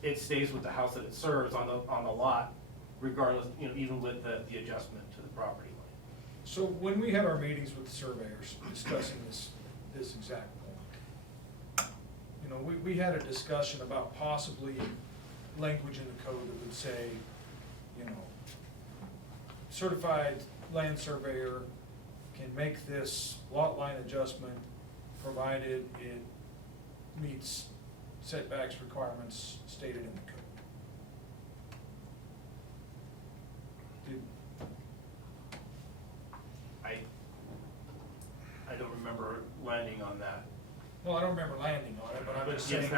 it stays with the house that it serves on the lot, regardless, you know, even with the adjustment to the property line. So when we had our meetings with the surveyors discussing this exact point, you know, we had a discussion about possibly language in the code that would say, you know, certified land surveyor can make this lot line adjustment provided it meets setbacks requirements stated in the code. I don't remember landing on that. Well, I don't remember landing on it, but I'm just saying. Yes,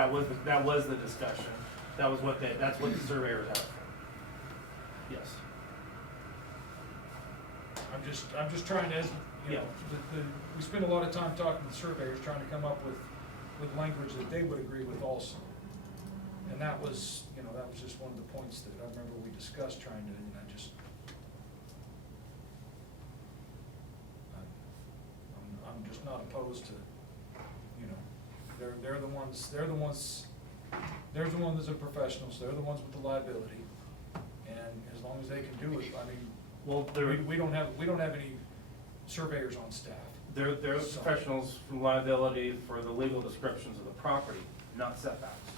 that was the discussion. That's what the surveyors had. Yes. I'm just trying to, you know, Yeah. we spend a lot of time talking to surveyors, trying to come up with language that they would agree with also. And that was, you know, that was just one of the points that I remember we discussed trying to, and I'm just not opposed to, you know, they're the ones that are professionals, they're the ones with the liability. And as long as they can do it, I mean, Well, we don't have any surveyors on staff. They're So- professionals from liability for the legal descriptions of the property, not setbacks.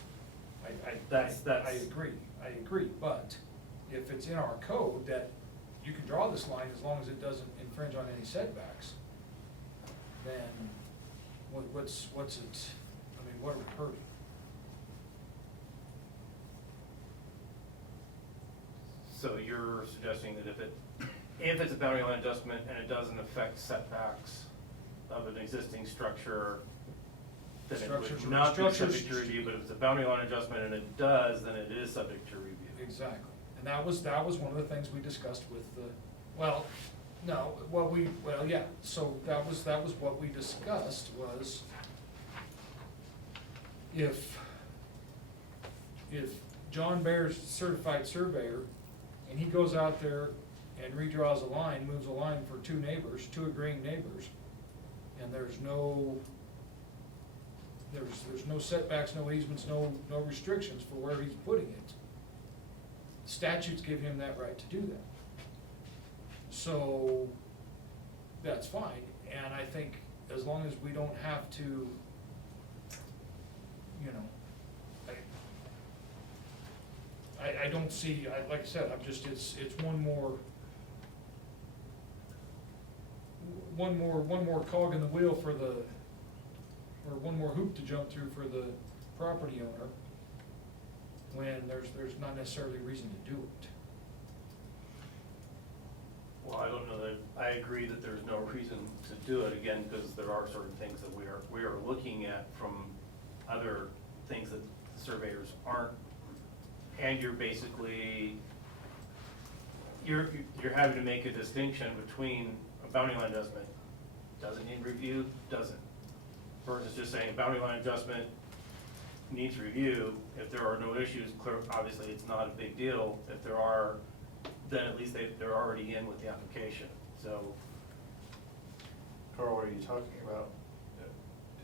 I agree, but if it's in our code that you can draw this line as long as it doesn't infringe on any setbacks, then what's it, I mean, what are we hurting? So you're suggesting that if it's a boundary line adjustment and it doesn't affect setbacks of an existing structure, then it would not be subject to review, but if it's a boundary line adjustment and it does, then it is subject to review. Exactly, and that was one of the things we discussed with the, well, No, well, yeah, so that was what we discussed was if John Bear's certified surveyor and he goes out there and redraws a line, moves a line for two neighbors, two agreeing neighbors, and there's no setbacks, no easements, no restrictions for where he's putting it. Statutes give him that right to do that. So, that's fine, and I think as long as we don't have to, you know, I don't see, like I said, I'm just, it's one more cog in the wheel for the, or one more hoop to jump through for the property owner, when there's not necessarily a reason to do it. Well, I don't know that, I agree that there's no reason to do it, again, because there are certain things that we are looking at from other things that the surveyors aren't. And you're basically, you're having to make a distinction between a boundary line adjustment, doesn't need review, doesn't. Versus just saying boundary line adjustment needs review. If there are no issues, clear, obviously it's not a big deal. If there are, then at least they're already in with the application, so. Carl, are you talking about,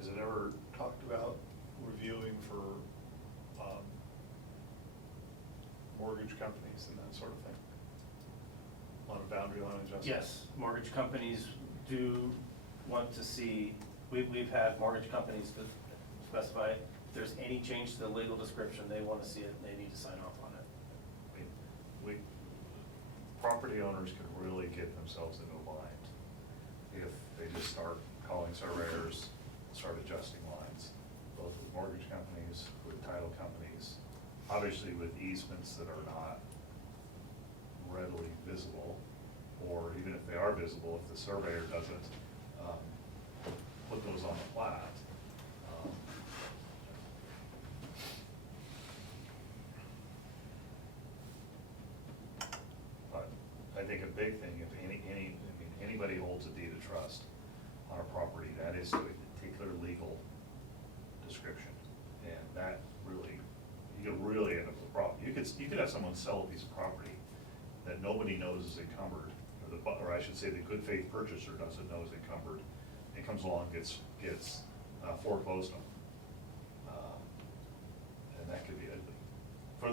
is it ever talked about reviewing for mortgage companies and that sort of thing? On a boundary line adjustment? Yes, mortgage companies do want to see, we've had mortgage companies specify if there's any change to the legal description, they want to see it and they need to sign off on it. Property owners can really get themselves into a bind if they just start calling surveyors, start adjusting lines, both with mortgage companies, with title companies, obviously with easements that are not readily visible, or even if they are visible, if the surveyor doesn't put those on the plat. But I think a big thing, if anybody holds a deed of trust on a property, that is to a particular legal description. And that really, you could really end up with a problem. You could have someone sell a piece of property that nobody knows is encumbered, or I should say the good faith purchaser doesn't know is encumbered, and comes along and gets foreclosed on. And that could be ugly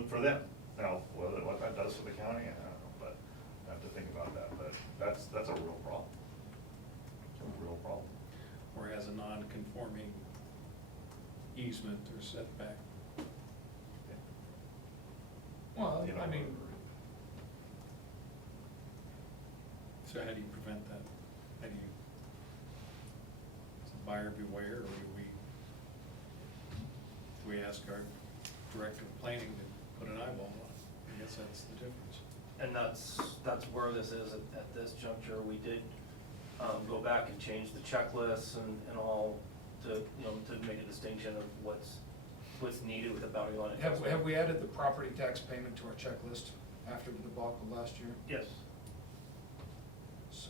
for them. Now, what that does for the county, I don't know, but I have to think about that, but that's a real problem. It's a real problem. Or has a non-conforming easement or setback. Well, You know, I mean, So how do you prevent that? How do you, is it buyer beware, or do we ask our director of planning to put an eyeball on it? I guess that's the difference. And that's where this is at this juncture. We did go back and change the checklists and all to, you know, to make a distinction of what's needed with the boundary line adjustment. have we added the property tax payment to our checklist after the debacle last year? Yes. So,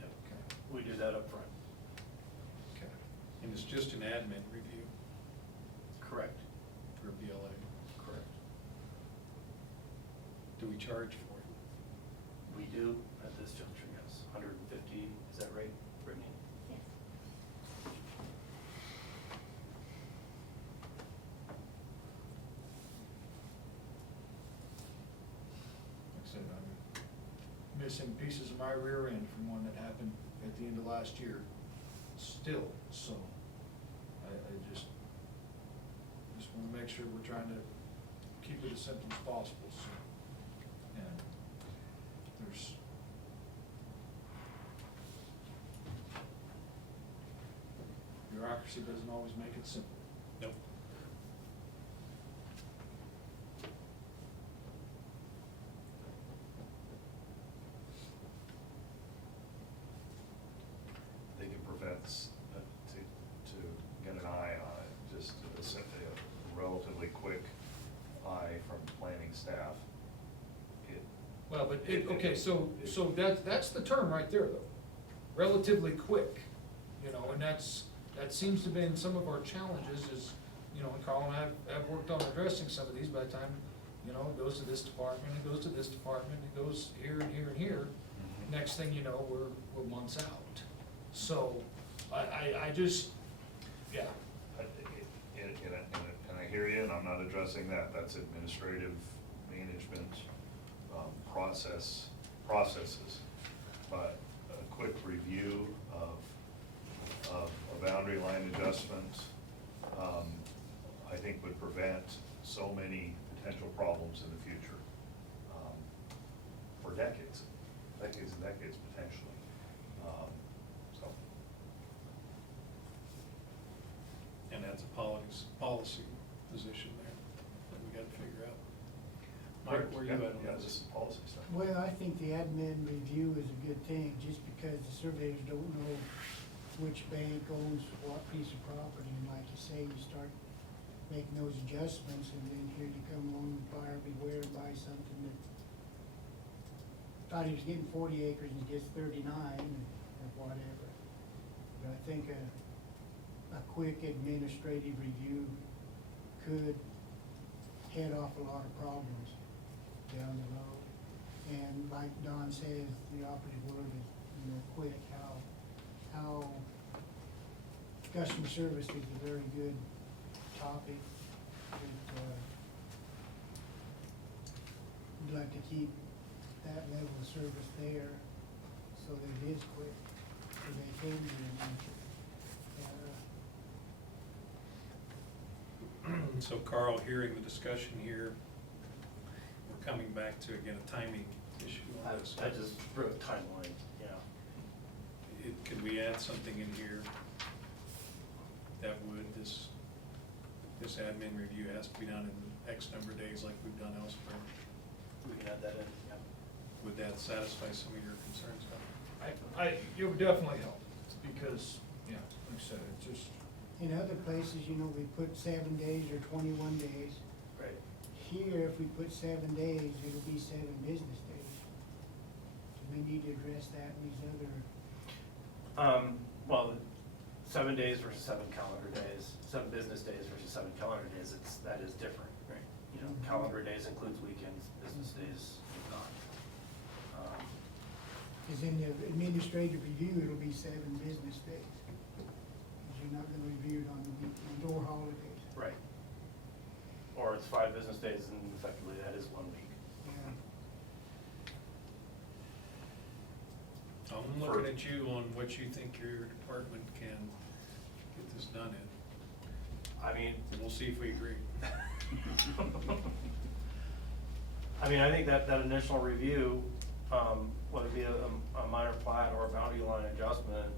Yep. okay, We do that up front. okay. And it's just an admin review Correct. for a BLA. Correct. Do we charge for it? We do at this juncture, yes. 150, is that right, Brittany? Yes. Like I said, I'm missing pieces of my rear end from one that happened at the end of last year still, so I just wanna make sure we're trying to keep it as simple as possible, so. And there's bureaucracy doesn't always make it simple. Nope. They can prevent, to get an eye on it, just simply a relatively quick eye from planning staff. Well, but okay, so that's the term right there, though. Relatively quick, you know, and that seems to have been some of our challenges is, you know, and Carl and I have worked on addressing some of these by the time, you know, it goes to this department, it goes to this department, it goes here and here and here. Mhm. Next thing you know, we're months out. So, I just, yeah. And I hear you, and I'm not addressing that, that's administrative management, processes. But a quick review of a boundary line adjustment, I think would prevent so many potential problems in the future, for decades and decades potentially, so. And that's a policy position there that we gotta figure out. Mike, where you at on Yeah, this? this is policy stuff. Well, I think the admin review is a good thing, just because the surveyors don't know which bank owns what piece of property, and like you say, you start making those adjustments, and then here you come along with buyer beware and buy something that thought he was getting 40 acres and he gets 39 or whatever. But I think a quick administrative review could head off a lot of problems down the road. And like Don says, the operative word is, you know, quick, how customer service is a very good topic. We'd like to keep that level of service there so that it is quick, so they can be an answer. So Carl, hearing the discussion here, we're coming back to, again, a timing issue on this. I just wrote timeline, yeah. Could we add something in here that would, this admin review has to be done in X number of days like we've done elsewhere? We can add that in, yeah. Would that satisfy some of your concerns, Don? It would definitely help, because, yeah, like I said, it's just, In other places, you know, we put 7 days or 21 days. Right. Here, if we put 7 days, it'll be 7 business days. So we need to address that in these other, Well, 7 days versus 7 calendar days, 7 business days versus 7 calendar days, that is different, right? You know, calendar days includes weekends, business days do not. because in the administrative review, it'll be 7 business days. Because you're not gonna review it on the weekends or holidays. Right. Or it's 5 business days and effectively that is 1 week. Yeah. I'm looking at you on what you think your department can get this done in. I mean. And we'll see if we agree. I mean, I think that initial review, whether it be a minor plat or a boundary line adjustment,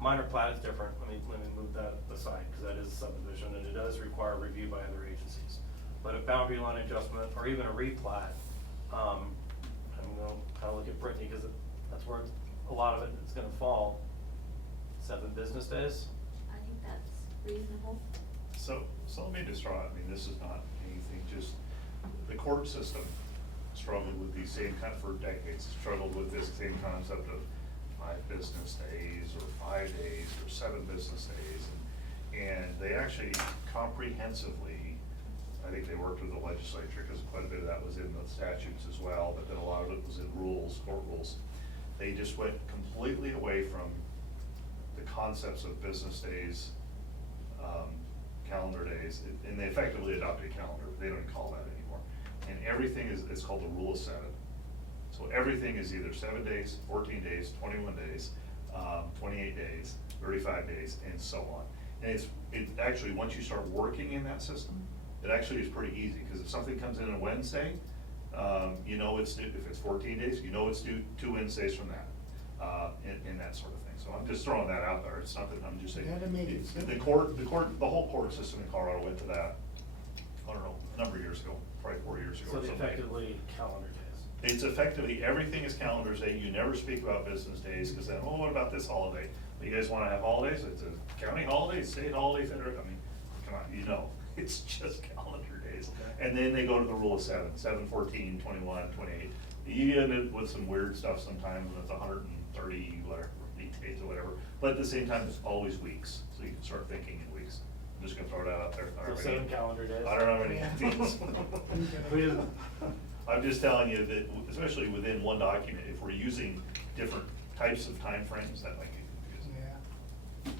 minor plat is different, let me move that aside, because that is a subdivision, and it does require review by other agencies. But a boundary line adjustment, or even a replat, I'm gonna kind of look at Brittany, because that's where a lot of it is gonna fall. 7 business days? I think that's reasonable. So let me just draw, this is not anything, just the court system struggled with these same for decades, struggled with this same concept of 5 business days, or 5 days, or 7 business days. And they actually comprehensively, I think they worked with the legislature, because quite a bit of that was in the statutes as well, but then a lot of it was in rules, court rules. They just went completely away from the concepts of business days, calendar days, and they effectively adopted a calendar. They don't call that anymore. And everything it's called the rule of 7. So everything is either 7 days, 14 days, 21 days, 28 days, 35 days, and so on. And it actually, once you start working in that system, it actually is pretty easy, because if something comes in on Wednesday, you know it's due, if it's 14 days, you know it's due 2 Wednesdays from that, and that sort of thing. So I'm just throwing that out there. It's nothing, I'm just saying. Gotta make it The simple. the whole court system in Colorado went to that, I don't know, a number of years ago, probably 4 years ago So or they something. effectively calendar days. It's effectively, everything is calendar day. You never speak about business days, because then, oh, what about this holiday? You guys wanna have holidays? It's a county holiday, state holiday, federal, come on, you know, it's just calendar days. And then they go to the rule of 7, 7, 14, 21, 28, You get into with some weird stuff sometimes when it's 130, whatever, days or whatever, but at the same time, it's always weeks, so you can start thinking in weeks. I'm just gonna throw that out there. I don't So have any- 7 calendar days. I don't know how many days. We just- I'm just telling you that, especially within one document, if we're using different types of timeframes, that might get confusing. Yeah,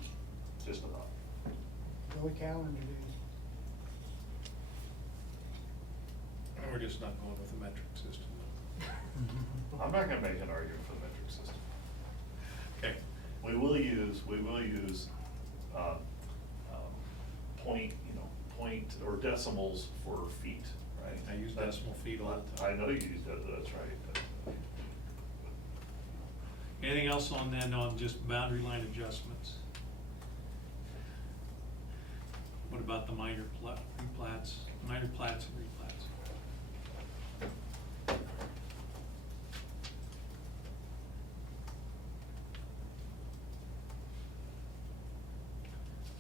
Just a thought. go with calendar days. We're just not going with the metric system. I'm not gonna make an argument for the metric system. Okay. We will use, point or decimals for feet, right? I use decimal feet all the time. I know you use that, that's right. Anything else on then on just boundary line adjustments? What about the minor replats, minor plats and replats?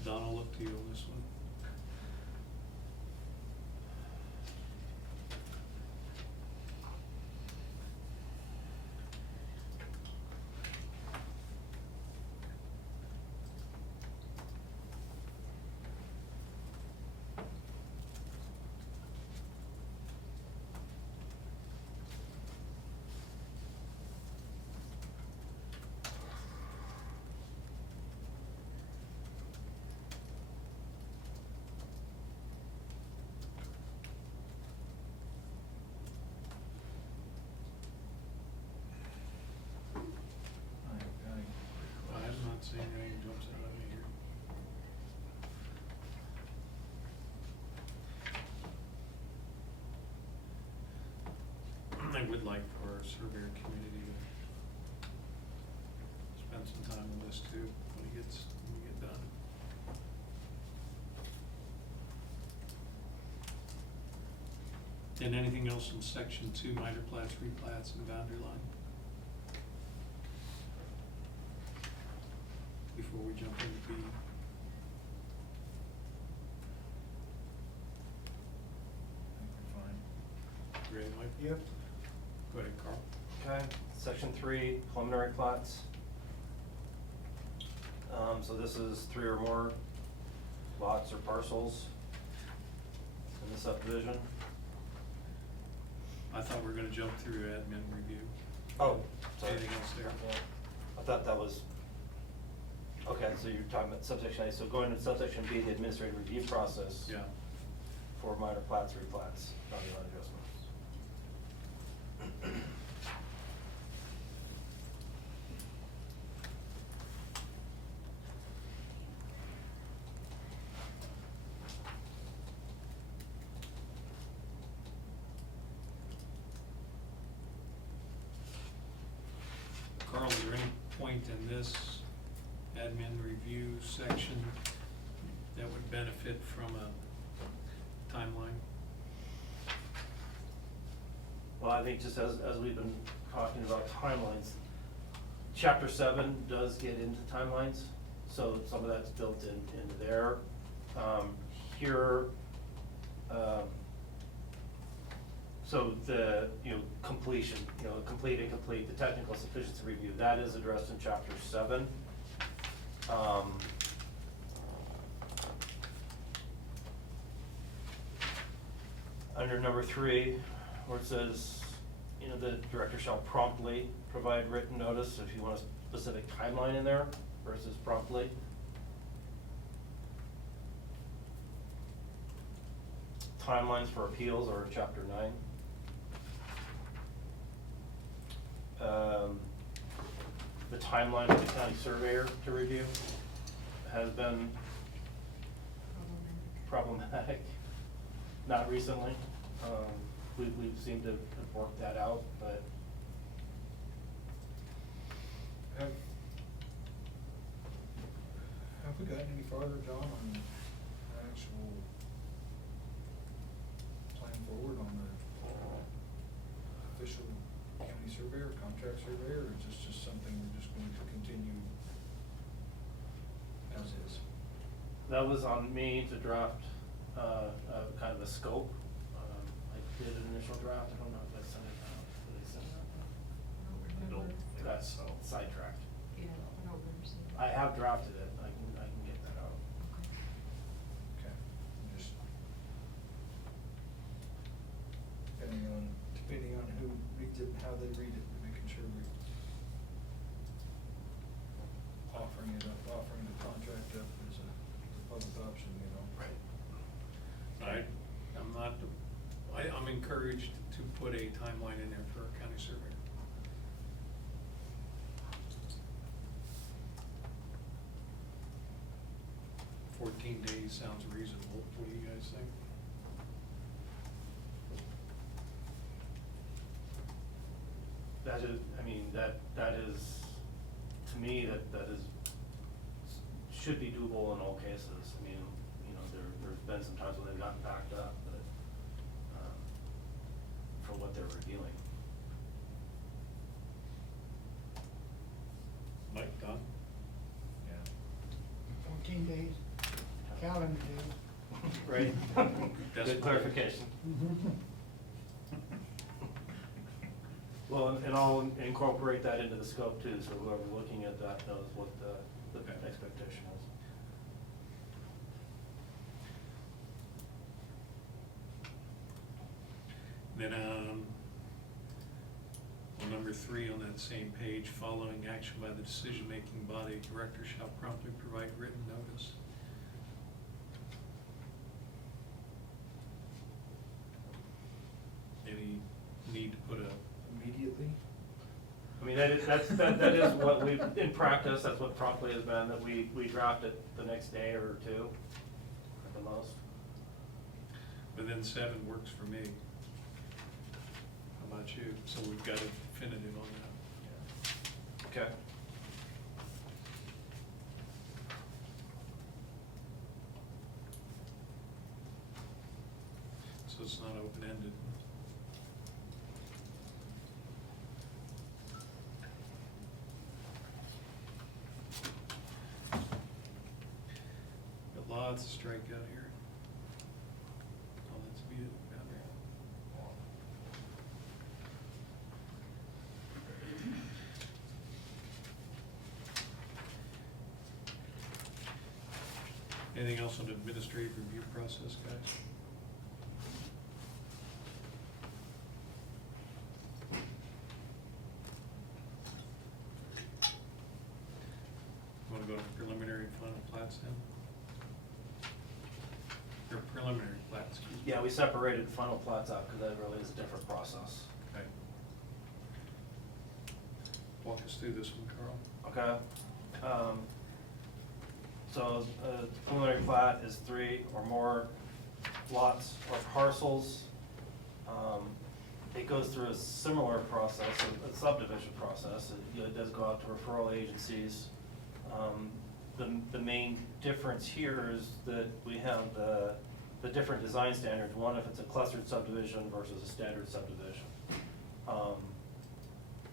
Don, I'll look to you on this one. I'm not seeing anything jumps out at me here. I would like for our surveyor community to spend some time on this too, when we get done. And anything else in section 2, minor plats, replats, and boundary line? Before we jump into B. Great, Mike? Yep. Go ahead, Carl. Okay, section 3, preliminary plats. So this is 3 or more lots or parcels in the subdivision. I thought we were gonna jump through admin review. Oh, sorry. Anything else there? I thought that was, okay, so you're talking about subsection A, so going to subsection B, the administrative review process. Yeah. For minor plats, replats, boundary line adjustments. Carl, is there any point in this admin review section that would benefit from a timeline? Well, I think just as we've been talking about timelines, chapter 7 does get into timelines, so some of that's built into there. Here, so the, completion, complete, incomplete, the technical sufficiency review, that is addressed in chapter 7. Under number 3, where it says, the director shall promptly provide written notice, if you want a specific timeline in there versus promptly. Timelines for appeals are in chapter 9. The timeline of the county surveyor to review has been problematic, not recently. We've seemed to have worked that out, but. Have we gotten any farther, John, on the actual plan forward on the official county surveyor, contract surveyor, or is this just something we're just going to continue as is? That was on me to draft, kind of a scope. I did an initial draft, I don't know if I sent it out, did I send it out? remember. That's sidetracked. Yeah, I don't remember seeing it. I have drafted it, I can get that out. Okay. Okay, just depending on who reads it and how they read it, making sure we're offering the contract up as a public option, you know? Right. I'm encouraged to put a timeline in there for our county surveyor. "14 days sounds reasonable. What do you guys think? That is, I mean, that is, to me, that is, should be doable in all cases. I mean, you know, there's been some times when they've gotten backed up, but, for what they're revealing. Mike, Don? Yeah. 14 days, calendar days. Right? Decimal. Good clarification. Well, and I'll incorporate that into the scope too, so whoever's looking at that knows what the Okay. expectation is. Then, on number 3 on that same page, "Following action by the decision-making body, director shall promptly provide written notice." Any need to put a, Immediately? I mean, that is what we, in practice, that's what promptly has been, that we draft it the next day or two at the most. but then 7 works for me. How about you? So we've got a definitive on that. Okay. So it's not open-ended. Got lots of strikeout here. Oh, that's view boundary. Anything else on the administrative review process, guys? Want to go to preliminary and final plats then? Or preliminary plats, excuse me. Yeah, we separated final plots out, because that really is a different process. Okay. Walk us through this one, Carl. Okay. So a preliminary plat is 3 or more lots or parcels. It goes through a similar process, a subdivision process. It does go out to referral agencies. The main difference here is that we have the different design standards. One, if it's a clustered subdivision versus a standard subdivision.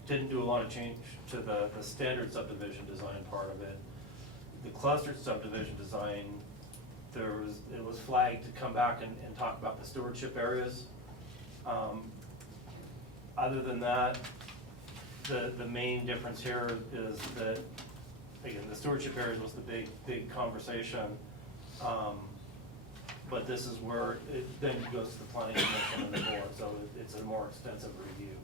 Didn't do a lot of change to the standard subdivision design part of it. The clustered subdivision design, it was flagged to come back and talk about the stewardship areas. Other than that, the main difference here is that, again, the stewardship areas was the big conversation. But this is where it then goes to the planning commission and the board, so it's a more extensive review.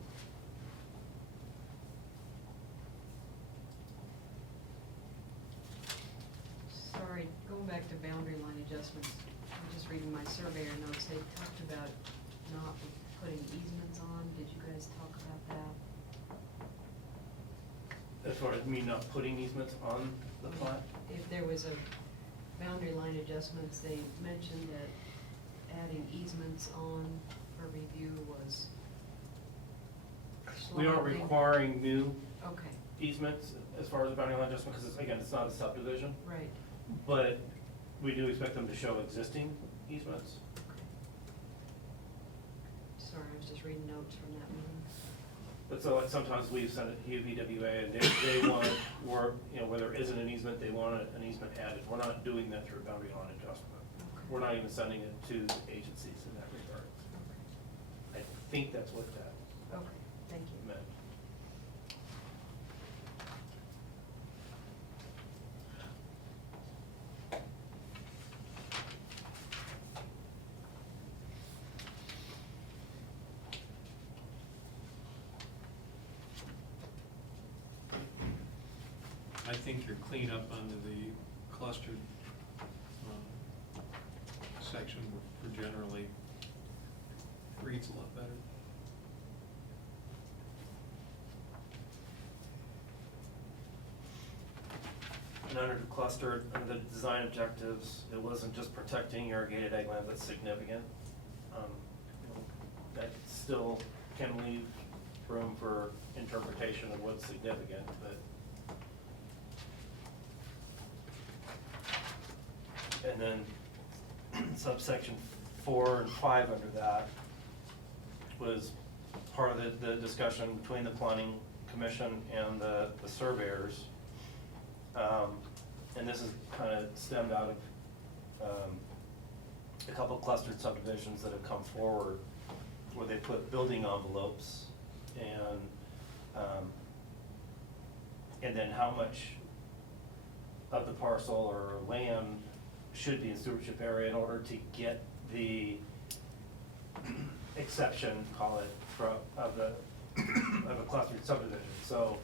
Sorry, going back to boundary line adjustments, I'm just reading my surveyor notes, they talked about not putting easements on, did you guys talk about that? As far as me not putting easements on the plat? If there was a boundary line adjustments, they mentioned that adding easements on for review was We aren't slightly- requiring new Okay, easements as far as the boundary line adjustment, because again, it's not a subdivision. right, But we do expect them to show existing easements. okay. Sorry, I was just reading notes from that meeting. But so like, sometimes we've sent it to UVWA and they want, or, you know, where there isn't an easement, they want an easement added. We're not doing that through boundary line adjustment. Okay. We're not even sending it to the agencies in that regard. I think that's what that Okay, thank you. meant. think your cleanup under the clustered section for generally reads a lot better. And under the cluster, under the design objectives, it wasn't just protecting irrigated ag land that's significant. You know, that still can leave room for interpretation of what's significant, but. And then subsection 4 and 5 under that was part of the discussion between the planning commission and the surveyors. And this is kind of stemmed out of a couple of clustered subdivisions that have come forward where they put building envelopes and then how much of the parcel or land should be in stewardship area in order to get the exception, call it, of a clustered subdivision. So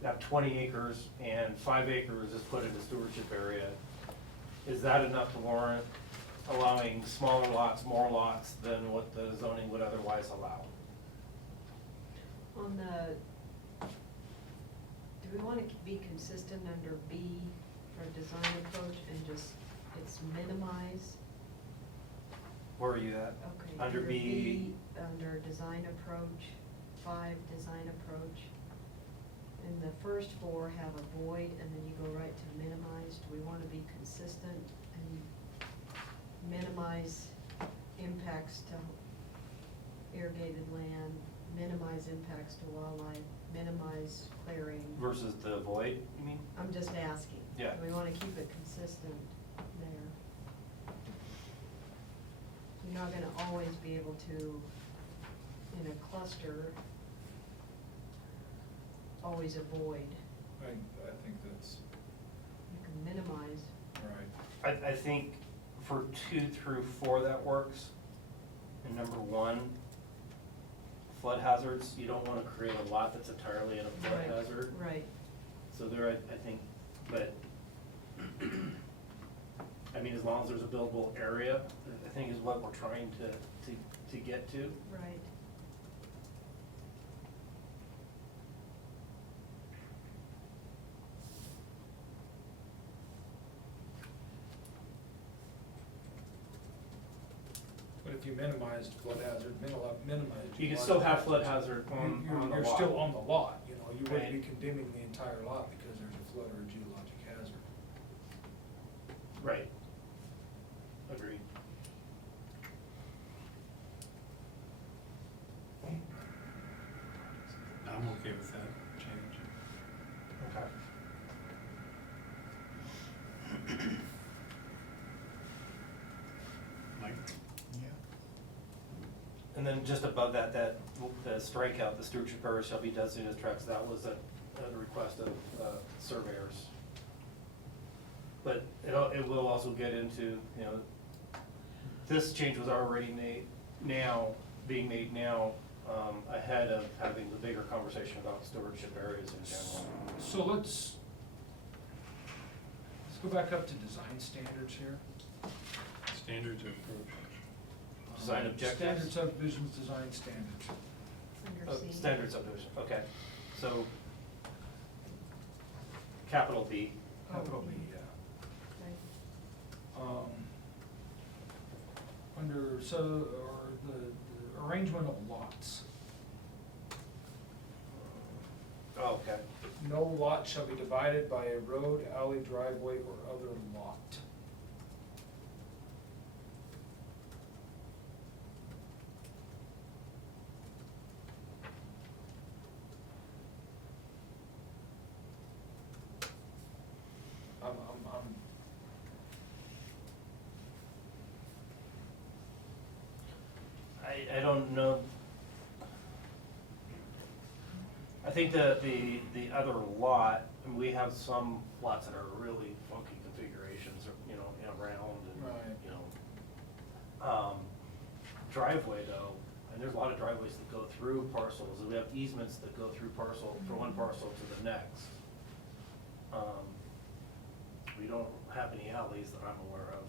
you have 20 acres and 5 acres is put into stewardship area. Is that enough to warrant allowing smaller lots, more lots than what the zoning would otherwise allow? On the, do we want to be consistent under B for design approach and just, it's minimize? Where are you at? Okay. Under B? Under design approach, 5, design approach. And the first 4 have a void, and then you go right to minimize. Do we want to be consistent and minimize impacts to irrigated land, minimize impacts to wildlife, minimize clearing? Versus the void, you mean? I'm just asking. Yeah. Do we want to keep it consistent there? You're not gonna always be able to, in a cluster, always avoid. I think that's You can minimize. right. I think for 2 through 4 that works. And number 1, flood hazards, you don't want to create a lot that's entirely in a flood Right, hazard. Right. So there, I think, but, I mean, as long as there's a buildable area, I think is what we're trying to get to. Right. But if you minimized flood hazard, minimized. You can still have flood hazard on the lot. You're still on the lot, you know, you wouldn't be Right. condemning the entire lot because there's a flood or a geologic hazard. Right. Agreed. I'm okay with that change. Okay. Mike? Yeah. And then just above that, the strikeout, the stewardship area shall be designated as tracks, that was a request of surveyors. But it will also get into, you know, this change was already being made now, ahead of having the bigger conversation about stewardship areas in general. So let's go back up to design standards here. Standards of approach. Design objectives? Standard subdivisions, design standards. Under C. Standard subdivision, okay. So, capital B. Capital B, yeah. Right. Under, or the arrangement of lots. Oh, okay. No lot shall be divided by a road, alley, driveway, or other lot. I don't know. I think the other lot, and we have some lots that are really funky configurations, or, you know, round and, Right. you know. Driveway though, and there's a lot of driveways that go through parcels, and we have easements that go through parcel, from one parcel to the next. We don't have any alleys that I'm aware of.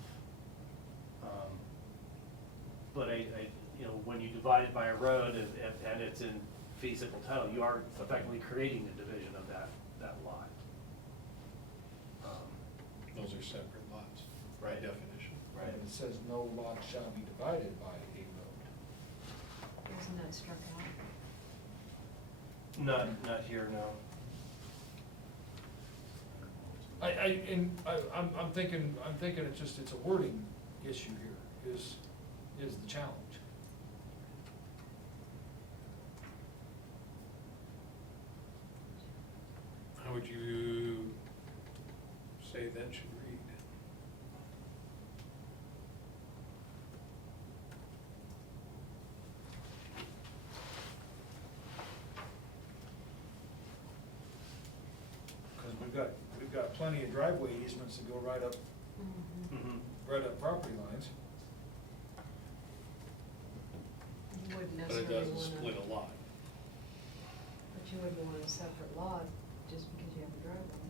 But you know, when you divide it by a road and it's in fee simple title, you are effectively creating a division of that lot. Those are separate lots, by Right. definition. Right. And it says no lot shall be divided by a road. Isn't that struck out? Not here, no. I'm thinking it's a wording issue here, is the challenge. How would you say that should read? Because we've got plenty of driveway easements that go right up property lines. You wouldn't But it necessarily doesn't wanna. split a lot. But you wouldn't want a separate lot just because you have a driveway.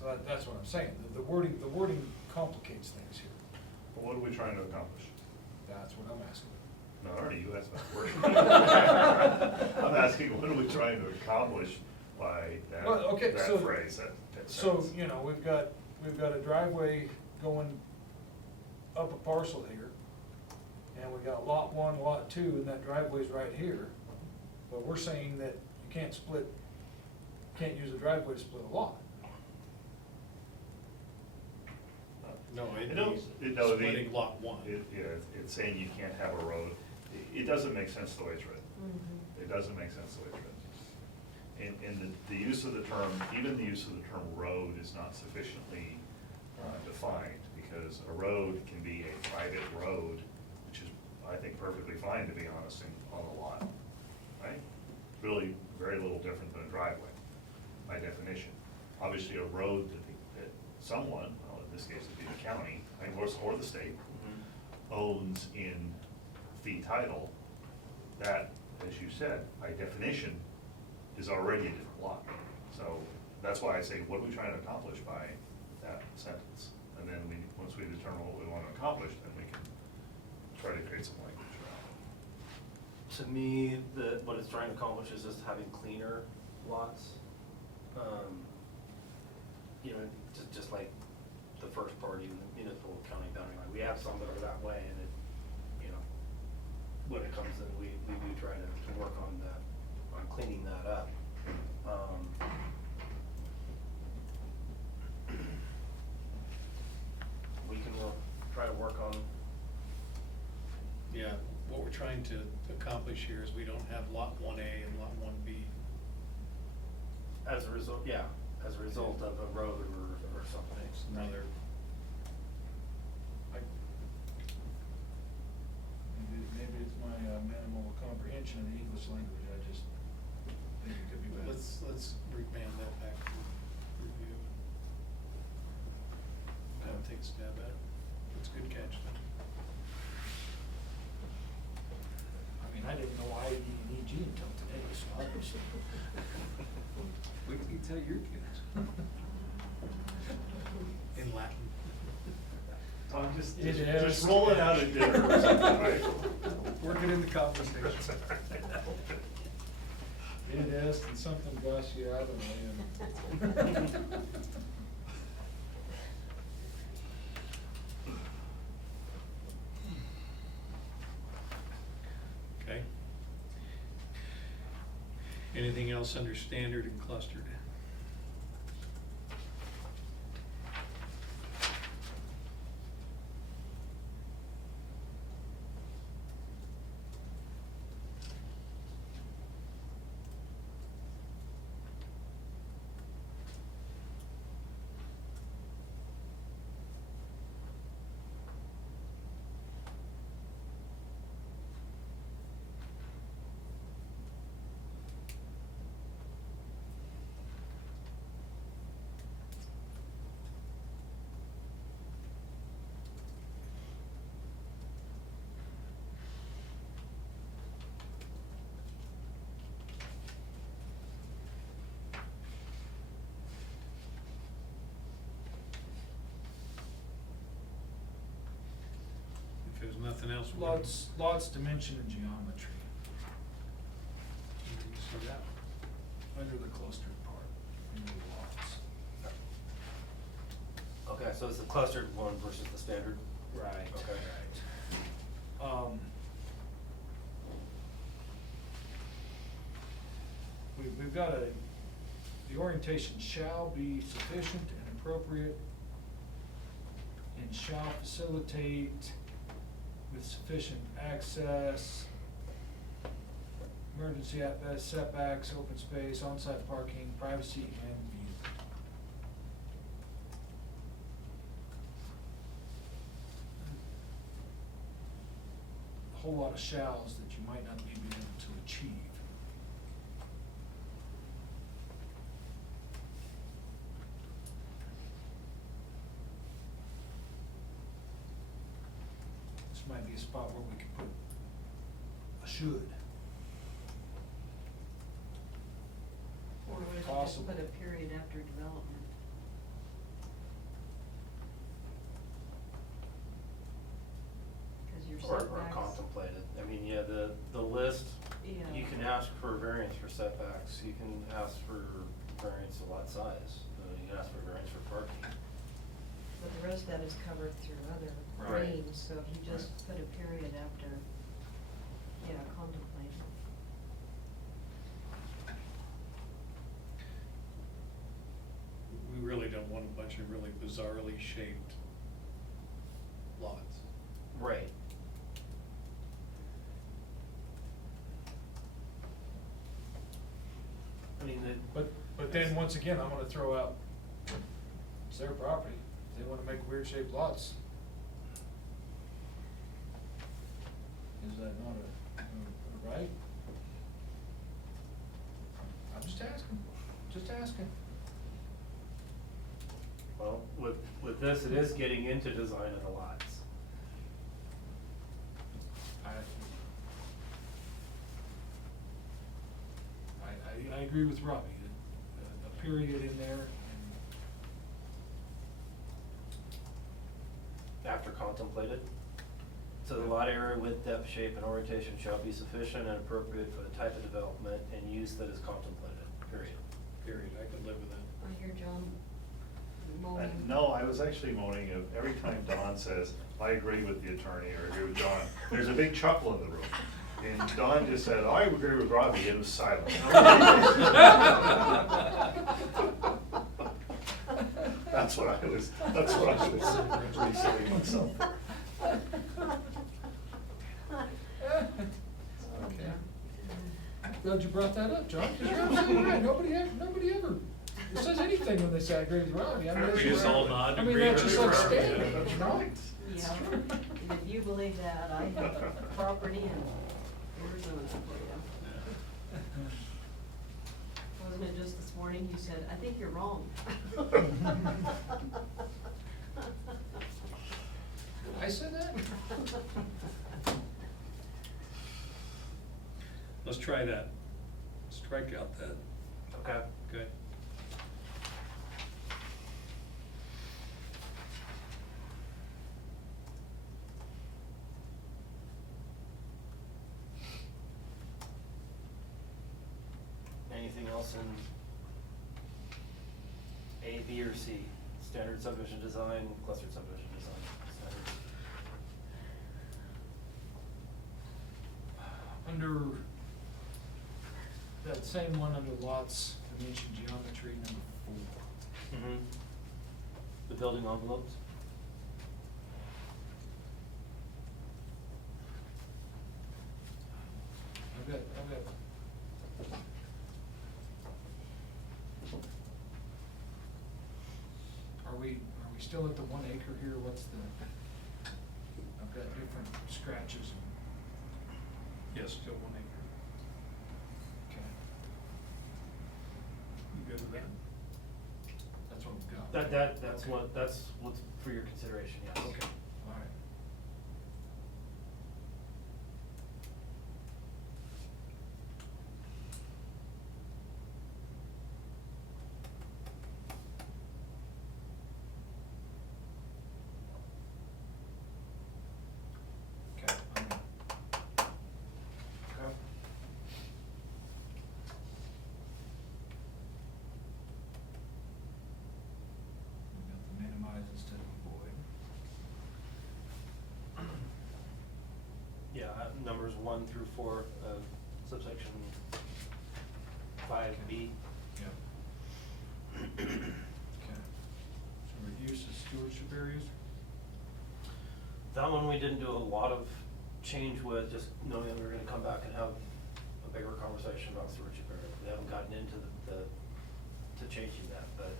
So that's what I'm saying, the wording complicates things here. But what are we trying to accomplish? That's what I'm asking. No, already you asked that word. I'm asking, what are we trying to accomplish by that, Well, okay, so- that phrase, that So, sentence? you know, we've got a driveway going up a parcel here, and we got lot 1, lot 2, and that driveway's right here. But we're saying that you can't use a driveway to split a lot. No, It it'd don't- be it don't- splitting lot one. It's saying you can't have a road, it doesn't make sense the way it's written. Mm-hmm. It doesn't make sense the way it's written. And the use of the term, even the use of the term road is not sufficiently defined, because a road can be a private road, which is, I think, perfectly fine, to be honest, on a lot, right? Really, very little different than a driveway, by definition. Obviously, a road that someone, well, in this case it'd be the county, or the state, owns in fee title, that, as you said, by definition, is already a different lot. So that's why I say, what are we trying to accomplish by that sentence? And then once we determine what we want to accomplish, then we can try to create some language around it. To me, what it's trying to accomplish is just having cleaner lots. You know, just like the first part, even the municipal county boundary line, we have some that are that way, and it, you know, when it comes in, we do try to work on that, on cleaning that up. We can try to work on. Yeah, what we're trying to accomplish here is we don't have lot 1A and lot 1B. As a result of a road or something. It's another, Maybe it's my minimal comprehension of the English language, I just think it could be better. let's remand that back to review. Kind of take a stab at it. It's a good catch then. I mean, I didn't know I needed an EG until today, so obviously. We can tell your kids. In Latin. Tom, It is. just roll it out at dinner or something, right? Work it in the conversation. It is, and something bless you out of me. Okay. Anything else under standard and clustered? nothing else. we're gonna- Lots, dimension and geometry, You can see that. under the clustered part, under the lots. Okay, so it's the clustered one versus the standard? Right. Okay. Right. We've got the orientation shall be sufficient and appropriate and shall facilitate with sufficient access, emergency setbacks, open space, on-site parking, privacy, and view. A whole lot of shalls that you might not be able to achieve. This might be a spot where we could put a should. Or would it just Possible. put a period after development? Cause your Or setbacks. contemplated. I mean, yeah, the list, Yeah. you can ask for variance for setbacks, you can ask for variance of lot size, you can ask for variance for parking. But the rest of that is covered through other Right. names, so if you just put a period after, yeah, contemplate. We really don't want a bunch of really bizarrely shaped lots. Right. I mean, But then, once again, I'm gonna throw out, it's their property, if they wanna make weird shaped lots. Is that not a right? I'm just asking. well, with this, it is getting into design of the lots. I agree with Robbie, a period in there, and After contemplated. So the lot area, width, depth, shape, and orientation shall be sufficient and appropriate for the type of development and use that is contemplated, period. Period, I could live with that. I hear John moaning. No, I was actually moaning of every time Don says, I agree with the attorney, or agree with John, there's a big chuckle in the room. And Don just said, I agree with Robbie, it was silent. That's what I was resetting myself. Okay. Glad you brought that up, John, because you're absolutely right, nobody ever says anything when they say I agree with Robbie. I mean, We just all nod, I mean, agree that's with just like Robbie. standard, That's you know? right. Yeah, and if you believe that, I have property in Arizona for you. Wasn't it just this morning you said, I think you're wrong? I said that? Let's try that. Strike out that. Okay. Okay. Anything else in A, B, or C? Standard subdivision design, clustered subdivision design, standard. Under that same one under lots, dimension geometry, number 4. Mm-hmm. The building envelopes? I've got. Are we still at the 1 acre here? What's the, I've got different scratches. Yes, still 1 acre. Okay, You good with that? that's what we've got. That's Okay. that's what's for your consideration, yes. Okay, all right. Okay. numbers 1 through 4 of subsection 5B. Yeah. Okay. So reduce the stewardship areas? That one we didn't do a lot of change with, just knowing that we were gonna come back and have a bigger conversation about stewardship area. We haven't gotten into to changing that, but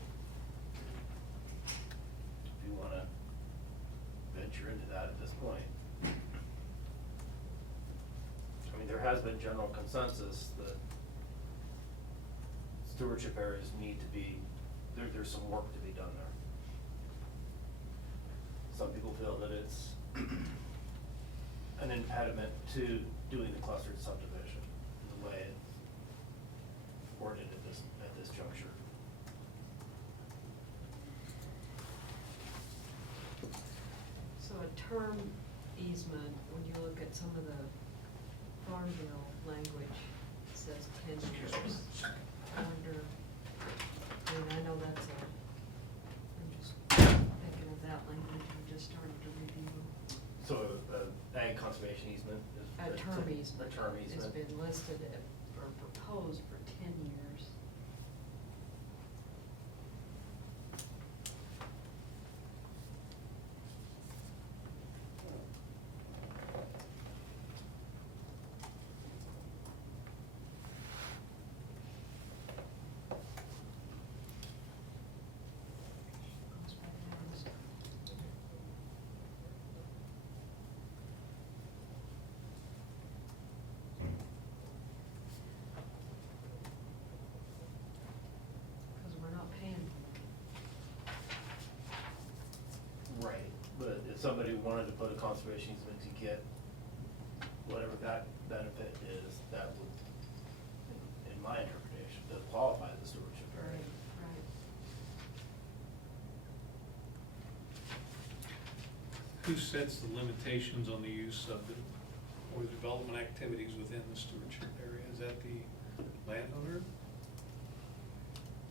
if you wanna venture into that at this point. I mean, there has been general consensus that stewardship areas need to be, there's some work to be done there. Some people feel that it's an impediment to doing the clustered subdivision, the way it's worded at this juncture. So a term easement, when you look at some of the farm bill language, it says 10 years. I wonder, I mean, I know that's I'm just thinking of that language we just started to review. So, ag conservation easement is. A term easement. A term It's easement. been listed or proposed for 10 years. Goes by years. Because we're not paying for it. Right, but if somebody wanted to put a conservation easement to get whatever that benefit is, that would, in my interpretation, does qualify as a stewardship area. Right. Who sets the limitations on the use of the, or the development activities within the stewardship area? Is that the landowner?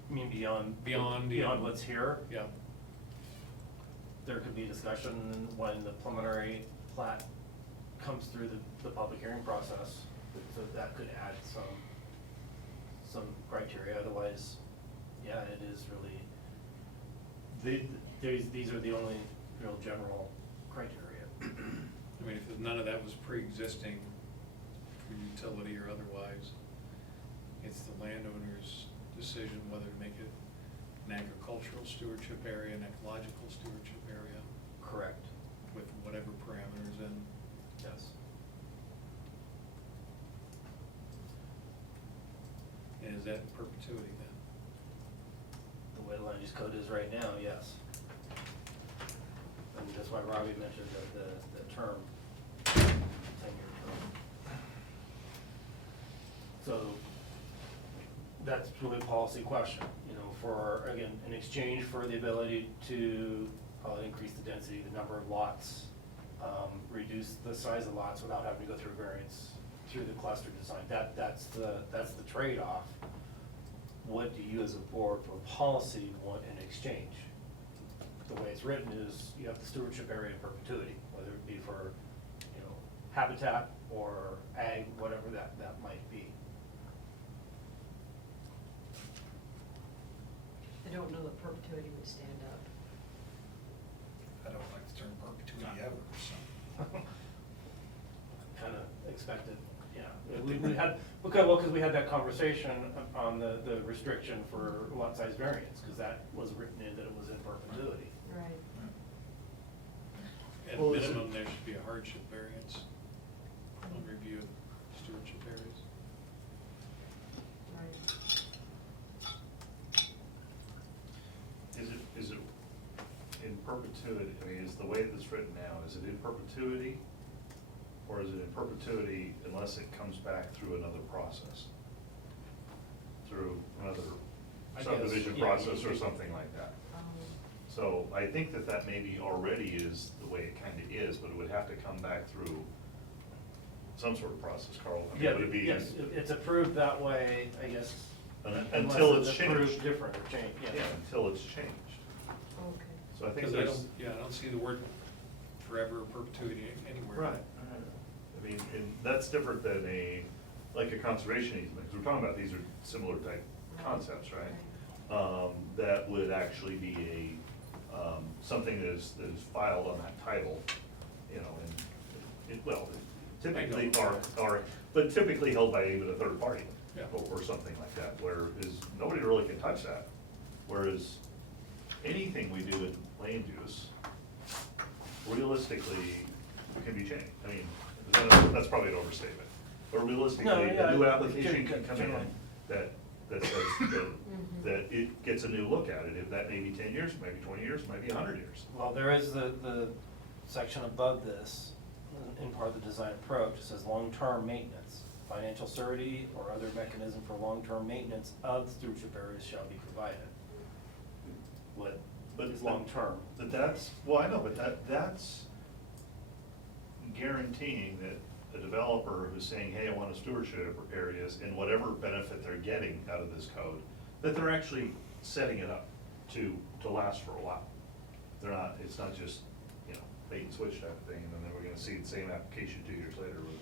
I mean, beyond. Beyond, Beyond yeah. what's here, Yeah. there could be discussion when the preliminary plat comes through the public hearing process. So that could add some criteria, otherwise, yeah, it is really, these are the only real general criteria. I mean, if none of that was pre-existing for utility or otherwise, it's the landowner's decision whether to make it an agricultural stewardship area, an ecological stewardship area, Correct, with whatever parameters in. yes. And is that in perpetuity then? The way the land use code is right now, yes. And that's why Robbie mentioned the term, 10-year term. So that's really a policy question, you know, for, again, in exchange for the ability to increase the density, the number of lots, reduce the size of lots without having to go through variance through the cluster design. That's the trade-off. What do you as a board for policy want in exchange? The way it's written is you have the stewardship area in perpetuity, whether it be for, you know, habitat or ag, whatever that might be. I don't know that perpetuity would stand up. I don't like the term perpetuity ever, so. Kind of expected, yeah. We had, because we had that conversation on the restriction for lot size variance, because that was written in that it was in perpetuity. Right. At Well, is it- minimum, there should be a hardship variance on review of stewardship areas. Right. Is it in perpetuity, I mean, is the way that's written now, is it in perpetuity? Or is it in perpetuity unless it comes back through another process? Through another I guess, subdivision yeah, process or you- something like that? Um, So I think that maybe already is the way it kinda is, but it would have to come back through some sort of process, Carl. I mean, Yeah, would it be- yes, it's approved that way, I guess. Until unless it's approved changed. different or changed, yeah. Yeah, until it's changed. Okay. So I think Because there's. I don't see the word forever or perpetuity anywhere. Right. I mean, and that's different than like a conservation easement, because we're talking about, these are similar type concepts, right? That would actually be something that is filed on that title, you know, and, well, typically but typically held by even a third party. Yeah. Or something like that, where nobody really can touch that. Whereas anything we do in land use, realistically, can be changed. I mean, that's probably an overstatement. But realistically, No, yeah, a new application can come in generally. that says that it gets a new look at it. If that may be 10 years, maybe 20 years, maybe 100 years. Well, there is the section above this, in part of the design approach, it says long-term maintenance. Financial surety or other mechanism for long-term maintenance of stewardship areas shall be provided. What is long-term? But that's, well, I know, but that's guaranteeing that a developer who's saying, hey, I want a stewardship areas, and whatever benefit they're getting out of this code, that they're actually setting it up to last for a while. They're not, it's not just, you know, bait and switch type of thing, and then we're gonna see the same application 2 years later with.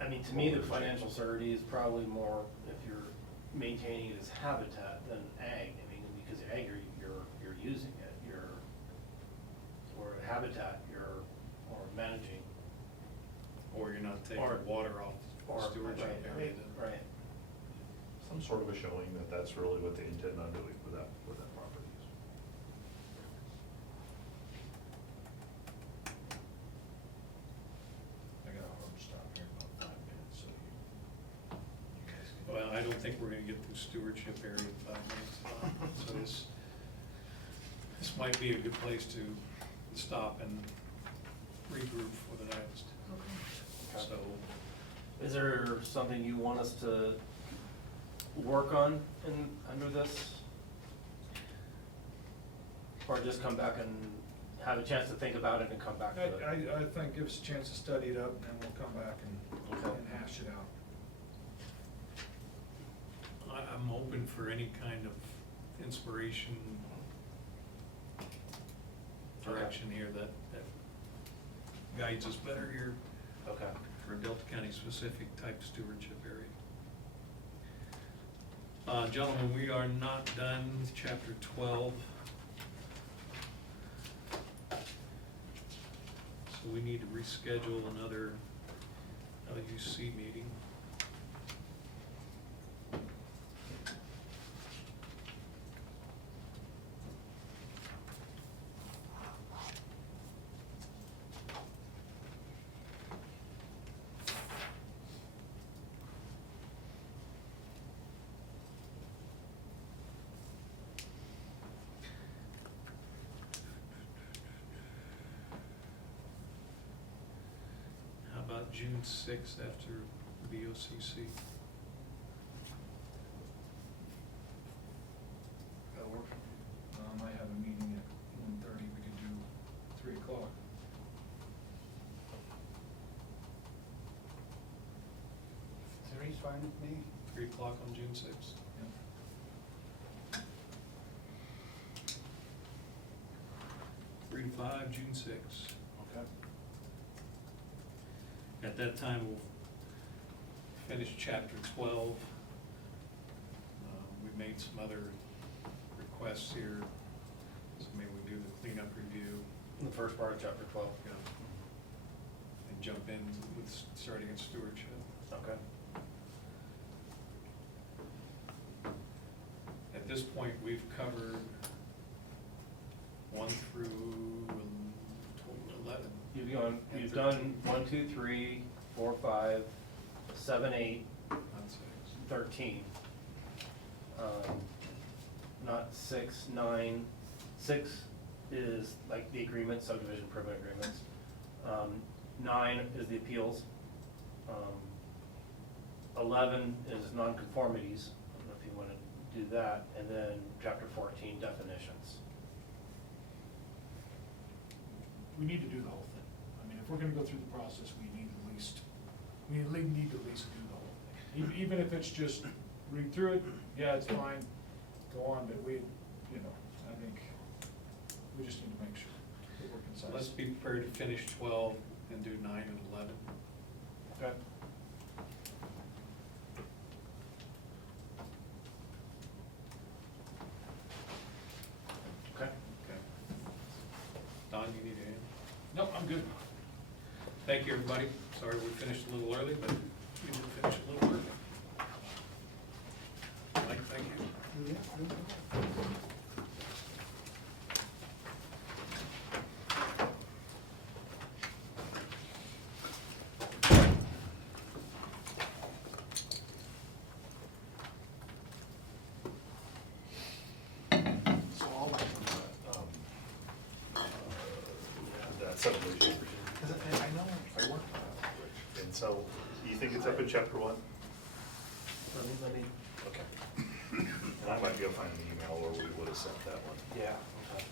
I mean, to me, the financial surety is probably more if you're maintaining it as habitat than ag. I mean, because ag, you're using it, or habitat, or managing. Or you're not taking Or- water off Or, the stewardship right, area. right. Some sort of a showing that that's really what they intend on doing with that property. I got a hard stop here in about 5 minutes, so you guys can. Well, I don't think we're gonna get through stewardship area in 5 minutes. So this might be a good place to stop and regroup for the next. Okay. So, Is there something you want us to work on under this? Or just come back and have a chance to think about it and come back to it? I think give us a chance to study it up, and then we'll come back Okay. and hash it out. I'm open for any kind of inspiration, direction here that guides us better here Okay. for a Delta County specific type stewardship area. Gentlemen, we are not done with chapter 12. So we need to reschedule another LUC meeting. How about June 6th after BoCC? That'll work for me. I might have a meeting at 1:30, we could do 3 o'clock. 3's fine with me. 3 o'clock on June 6th. Yep. 3 to 5, June 6th. Okay. At that time, we'll finish chapter 12. We've made some other requests here, so maybe we do the cleanup review, The first part of chapter 12. you know, and jump in with starting at stewardship. Okay. At this point, we've covered 1 through 11. You've done 1, 2, 3, 4, 5, 7, 8, Not 6. 13. Not 6, 9. 6 is like the agreement, subdivision permit agreements. 9 is the appeals. 11 is nonconformities. I don't know if you want to do that. And then chapter 14, definitions. We need to do the whole thing. I mean, if we're gonna go through the process, we need to at least do the whole thing. Even if it's just read through it, yeah, it's fine, go on, but I think we just need to make sure that we're concise. Let's be prepared to finish 12 and do 9 and 11. Okay. Okay. Okay. Don, you need to add? Nope, I'm good. Thank you, everybody. Sorry we finished a little early, but we did finish a little early. Mike, thank you. Yeah, no problem. So all back on that subdivision, because I know I worked on that, Rich. And so, you think it's up in chapter one? Let me, Okay. And I might be able to find an email where we would have sent that one. yeah, okay.